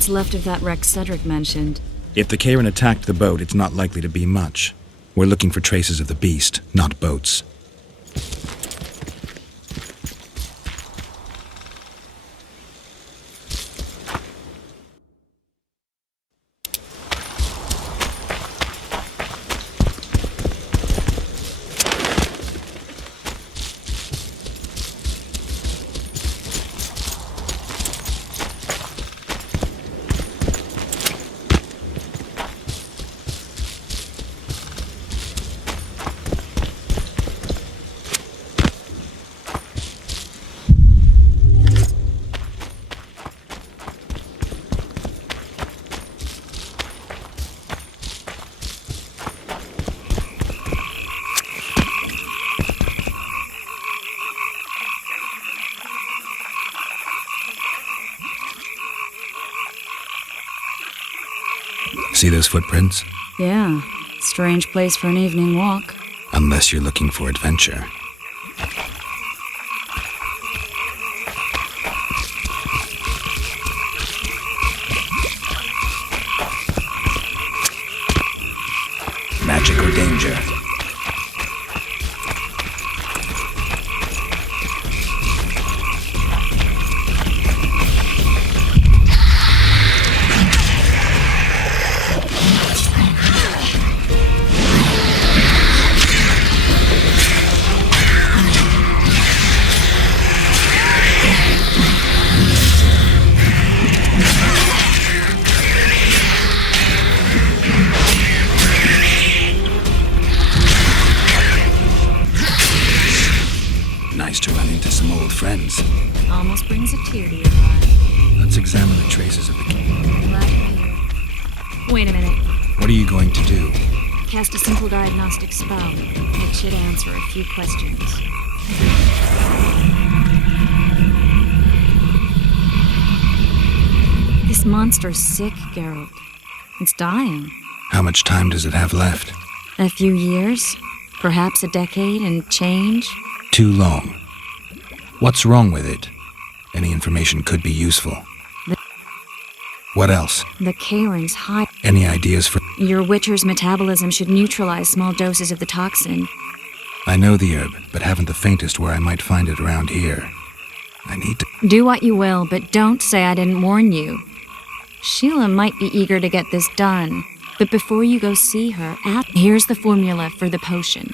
What's left of that wreck Cedric mentioned? If the Karen attacked the boat, it's not likely to be much. We're looking for traces of the beast, not boats. See those footprints? Yeah, strange place for an evening walk. Unless you're looking for adventure. Magic or danger? Nice to run into some old friends. Almost brings a tear to your eye. Let's examine the traces of the Glad to hear. Wait a minute. What are you going to do? Cast a simple diagnostic spell. It should answer a few questions. This monster's sick, Geralt. It's dying. How much time does it have left? A few years? Perhaps a decade and change? Too long. What's wrong with it? Any information could be useful. What else? The Karen's high. Any ideas for... Your Witcher's metabolism should neutralize small doses of the toxin. I know the herb, but haven't the faintest where I might find it around here. I need to... Do what you will, but don't say I didn't warn you. Sheila might be eager to get this done, but before you go see her, here's the formula for the potion.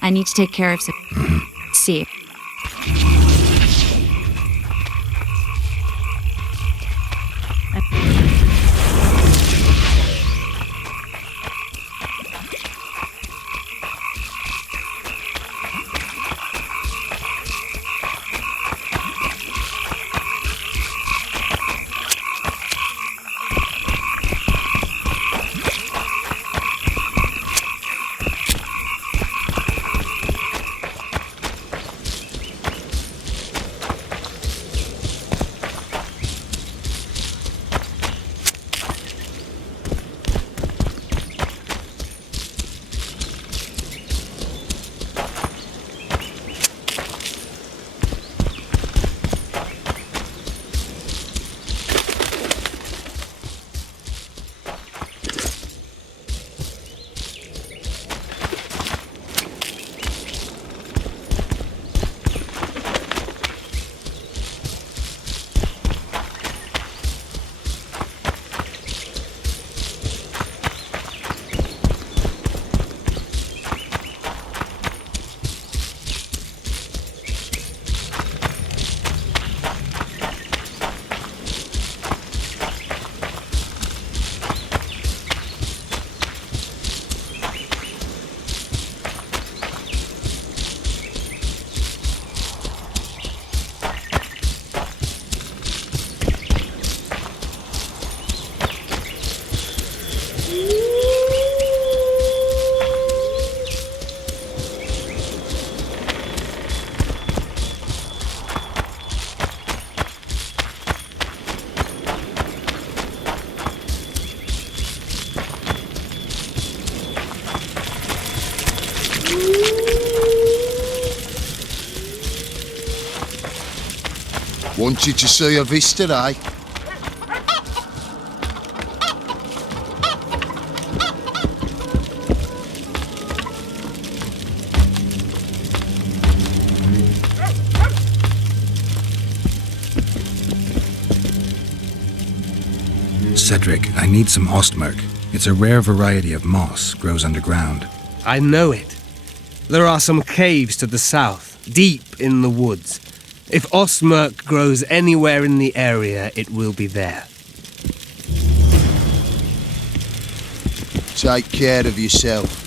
I need to take care of some... See. Wanted to see a vista, eh? Cedric, I need some ostmerk. It's a rare variety of moss, grows underground. I know it. There are some caves to the south, deep in the woods. If ostmerk grows anywhere in the area, it will be there. Take care of yourself.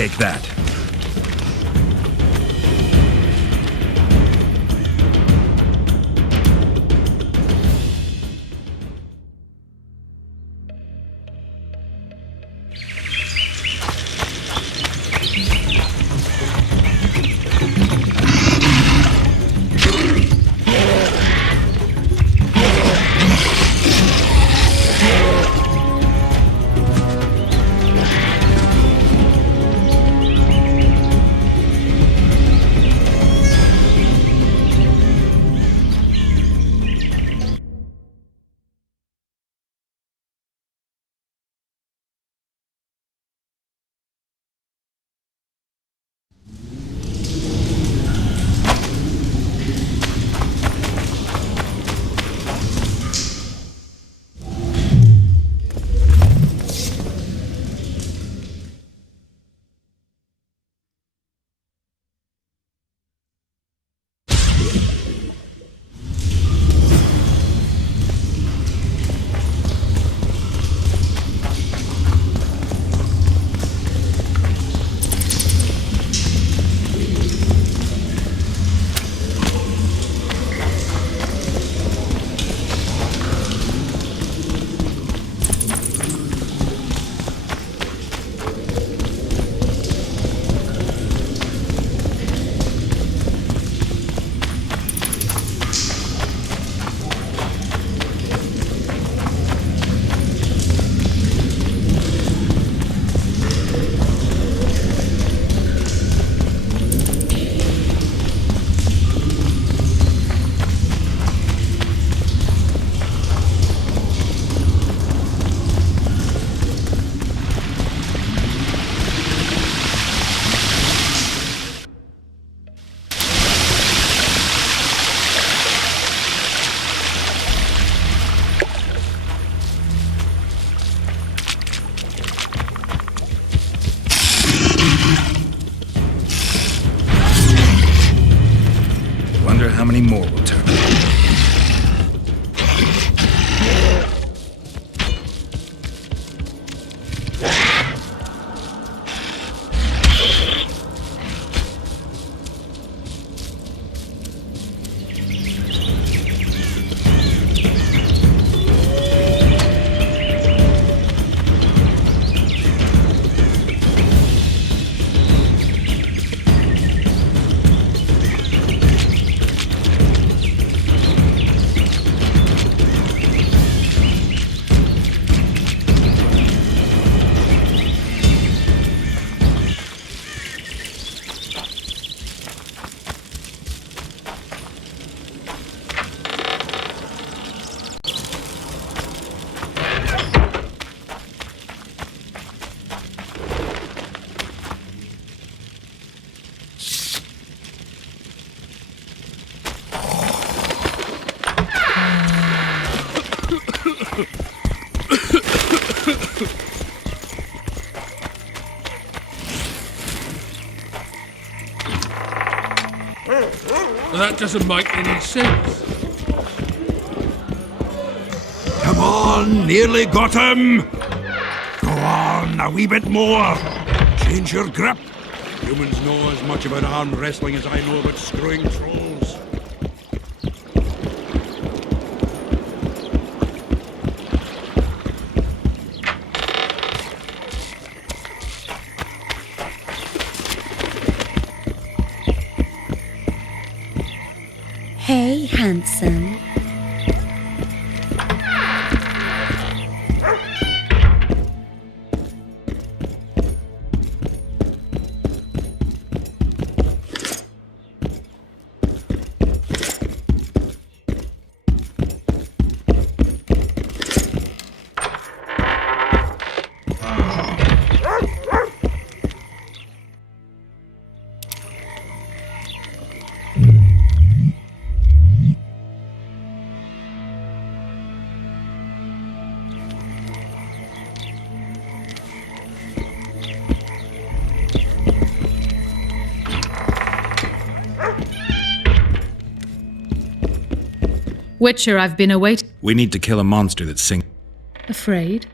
take that. How many more will turn up? That doesn't make any sense. Come on, nearly got him! Go on, a wee bit more. Change your grip. Humans know as much about arm wrestling as I know about screwing trolls. Hey, handsome. Witcher, I've been awaiting. We need to kill a monster that's sing. Afraid?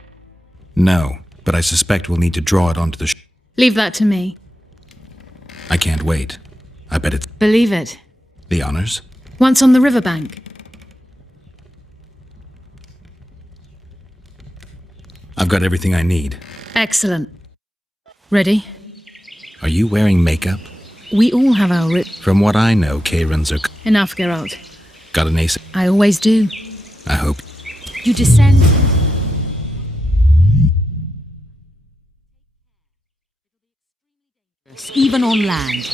No, but I suspect we'll need to draw it onto the Leave that to me. I can't wait. I bet it's Believe it. the honors. Once on the riverbank. I've got everything I need. Excellent. Ready? Are you wearing makeup? We all have our From what I know, K-runs are... Enough, Geralt. Got an ace? I always do. I hope. You descend. Even on land.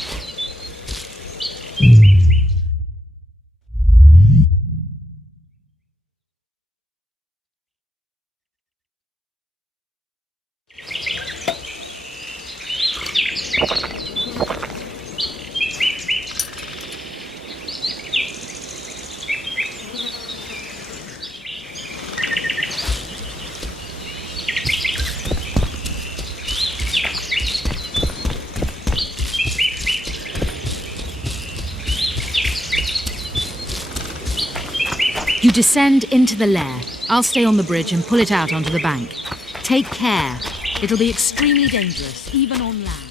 You descend into the lair. I'll stay on the bridge and pull it out onto the bank. Take care. It'll be extremely dangerous, even on land.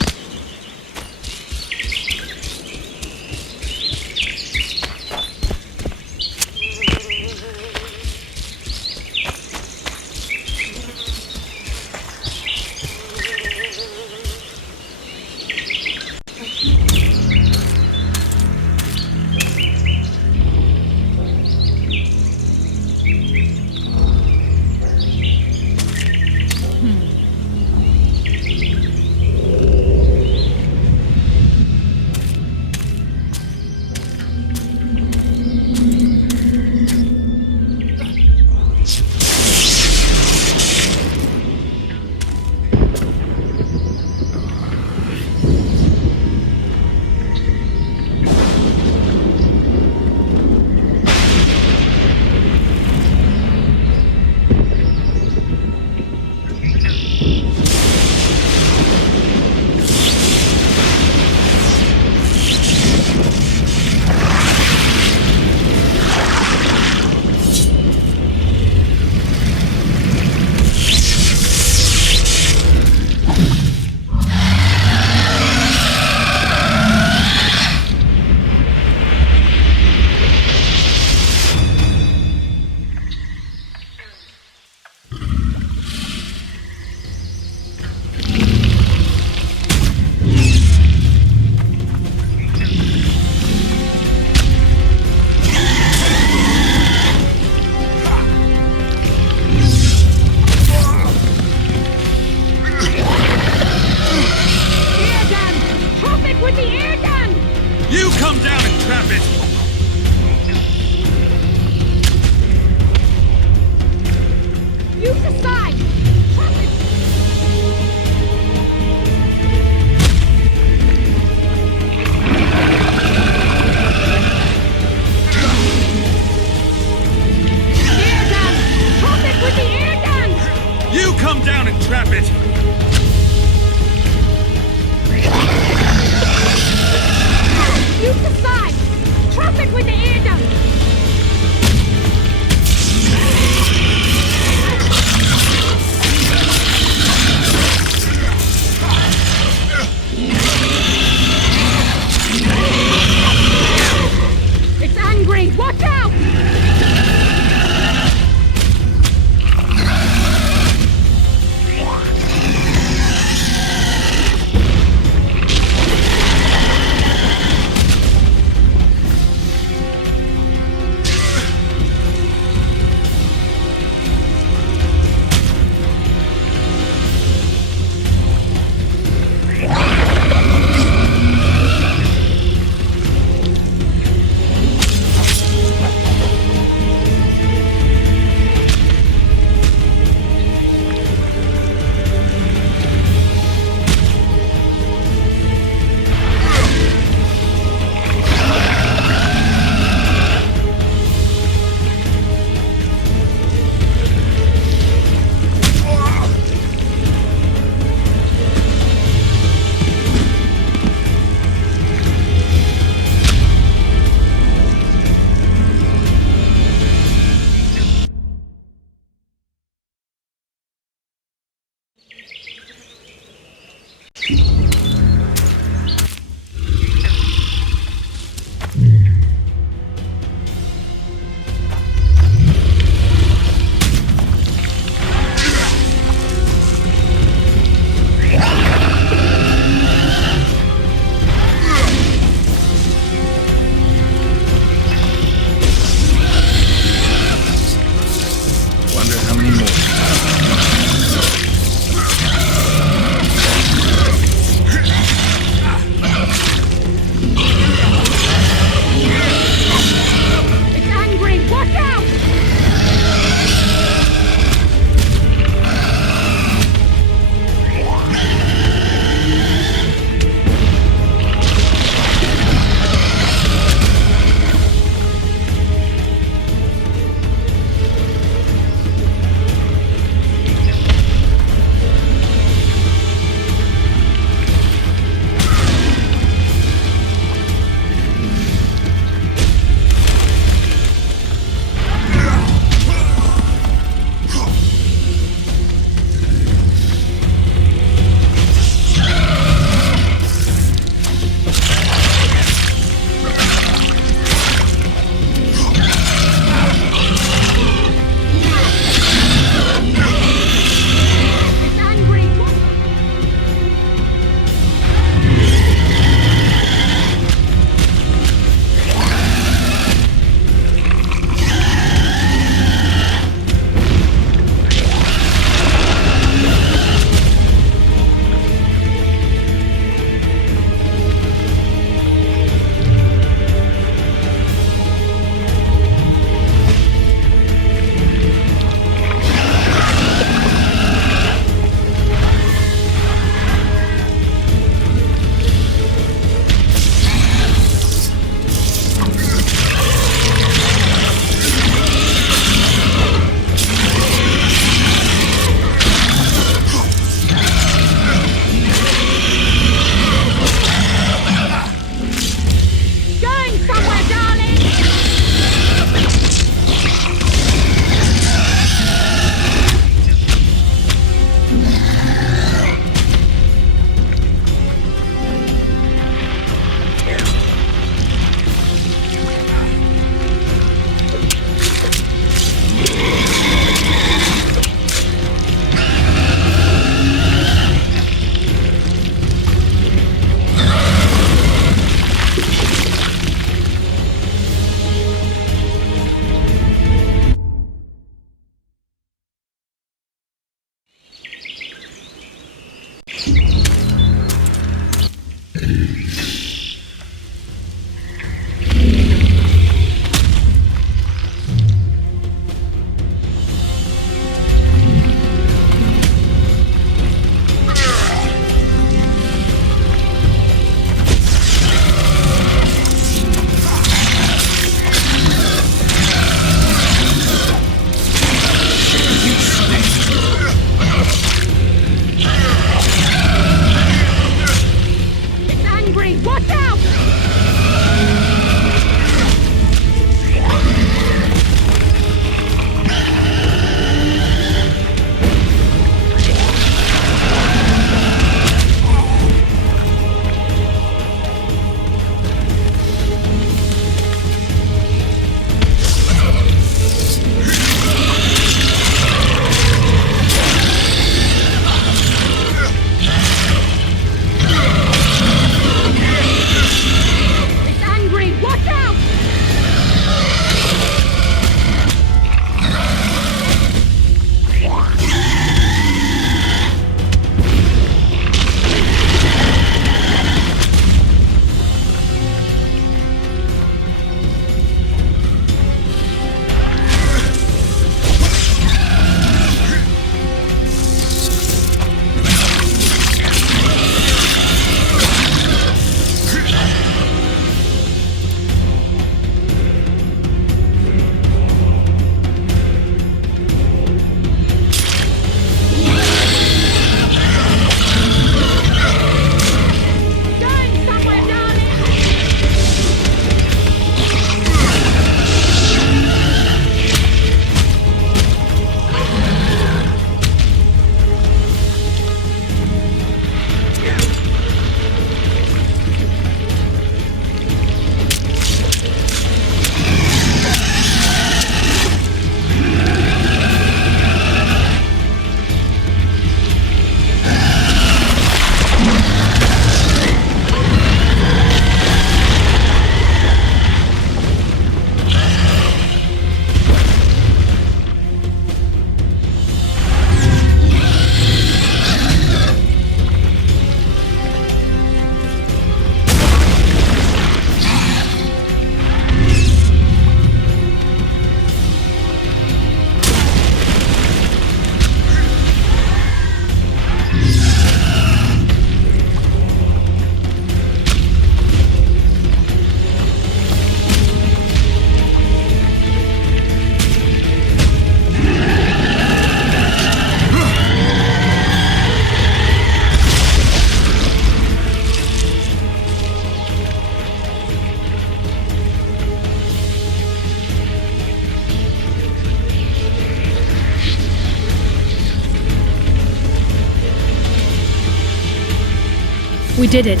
We did it.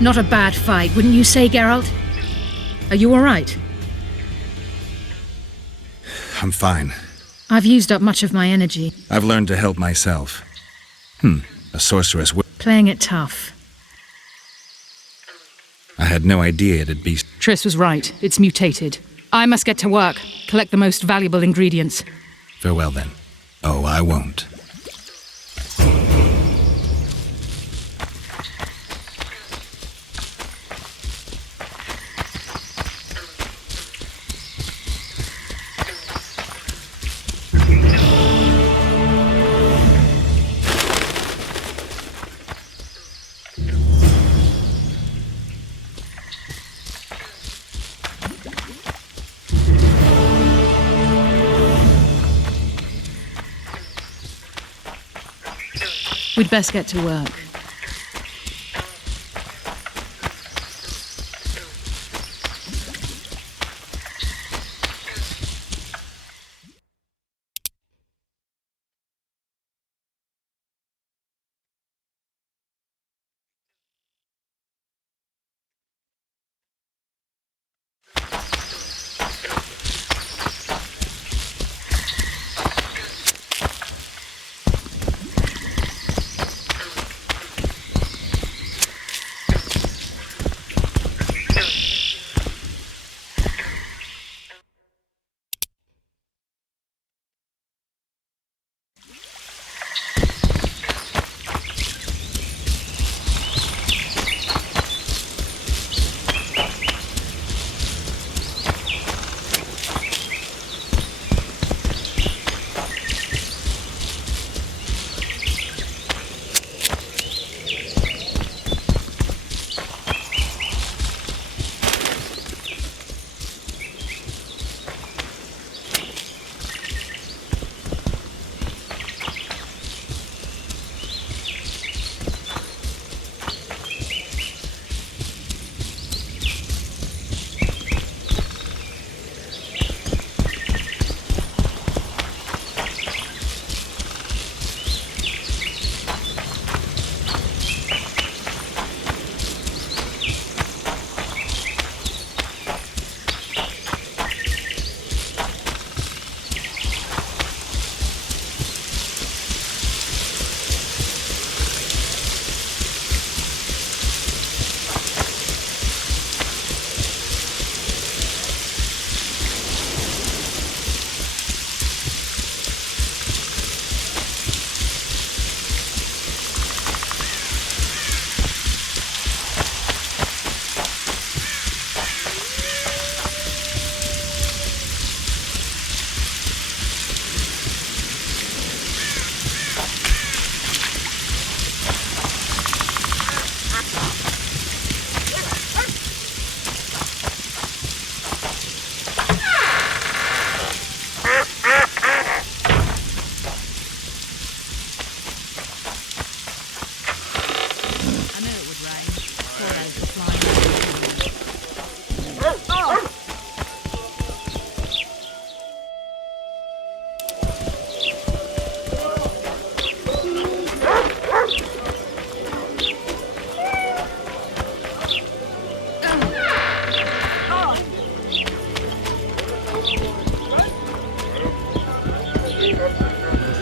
Not a bad fight, wouldn't you say, Geralt? Are you all right? I'm fine. I've used up much of my energy. I've learned to help myself. A sorceress. Playing it tough. I had no idea it'd be. Triss was right. It's mutated. I must get to work. Collect the most valuable ingredients. Farewell then. Oh, I won't. We'd best get to work.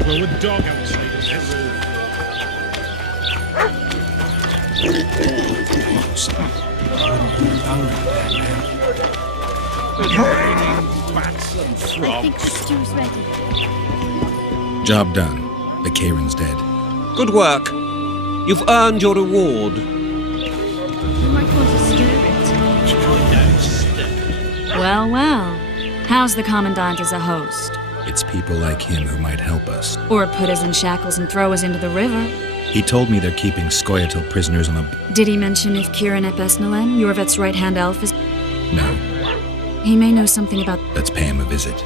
Throw a dog outside of this. Bats and frogs. I think the stew's ready. Job done. The Kairin's dead. Good work. You've earned your reward. You might want to stir it. Well, well. How's the Commandant as a host? It's people like him who might help us. Or put us in shackles and throw us into the river? He told me they're keeping Scoia'tael prisoners on a... Did he mention if Kieran ep Esnalen, Yorvet's right-hand elf, is... No. He may know something about... Let's pay him a visit.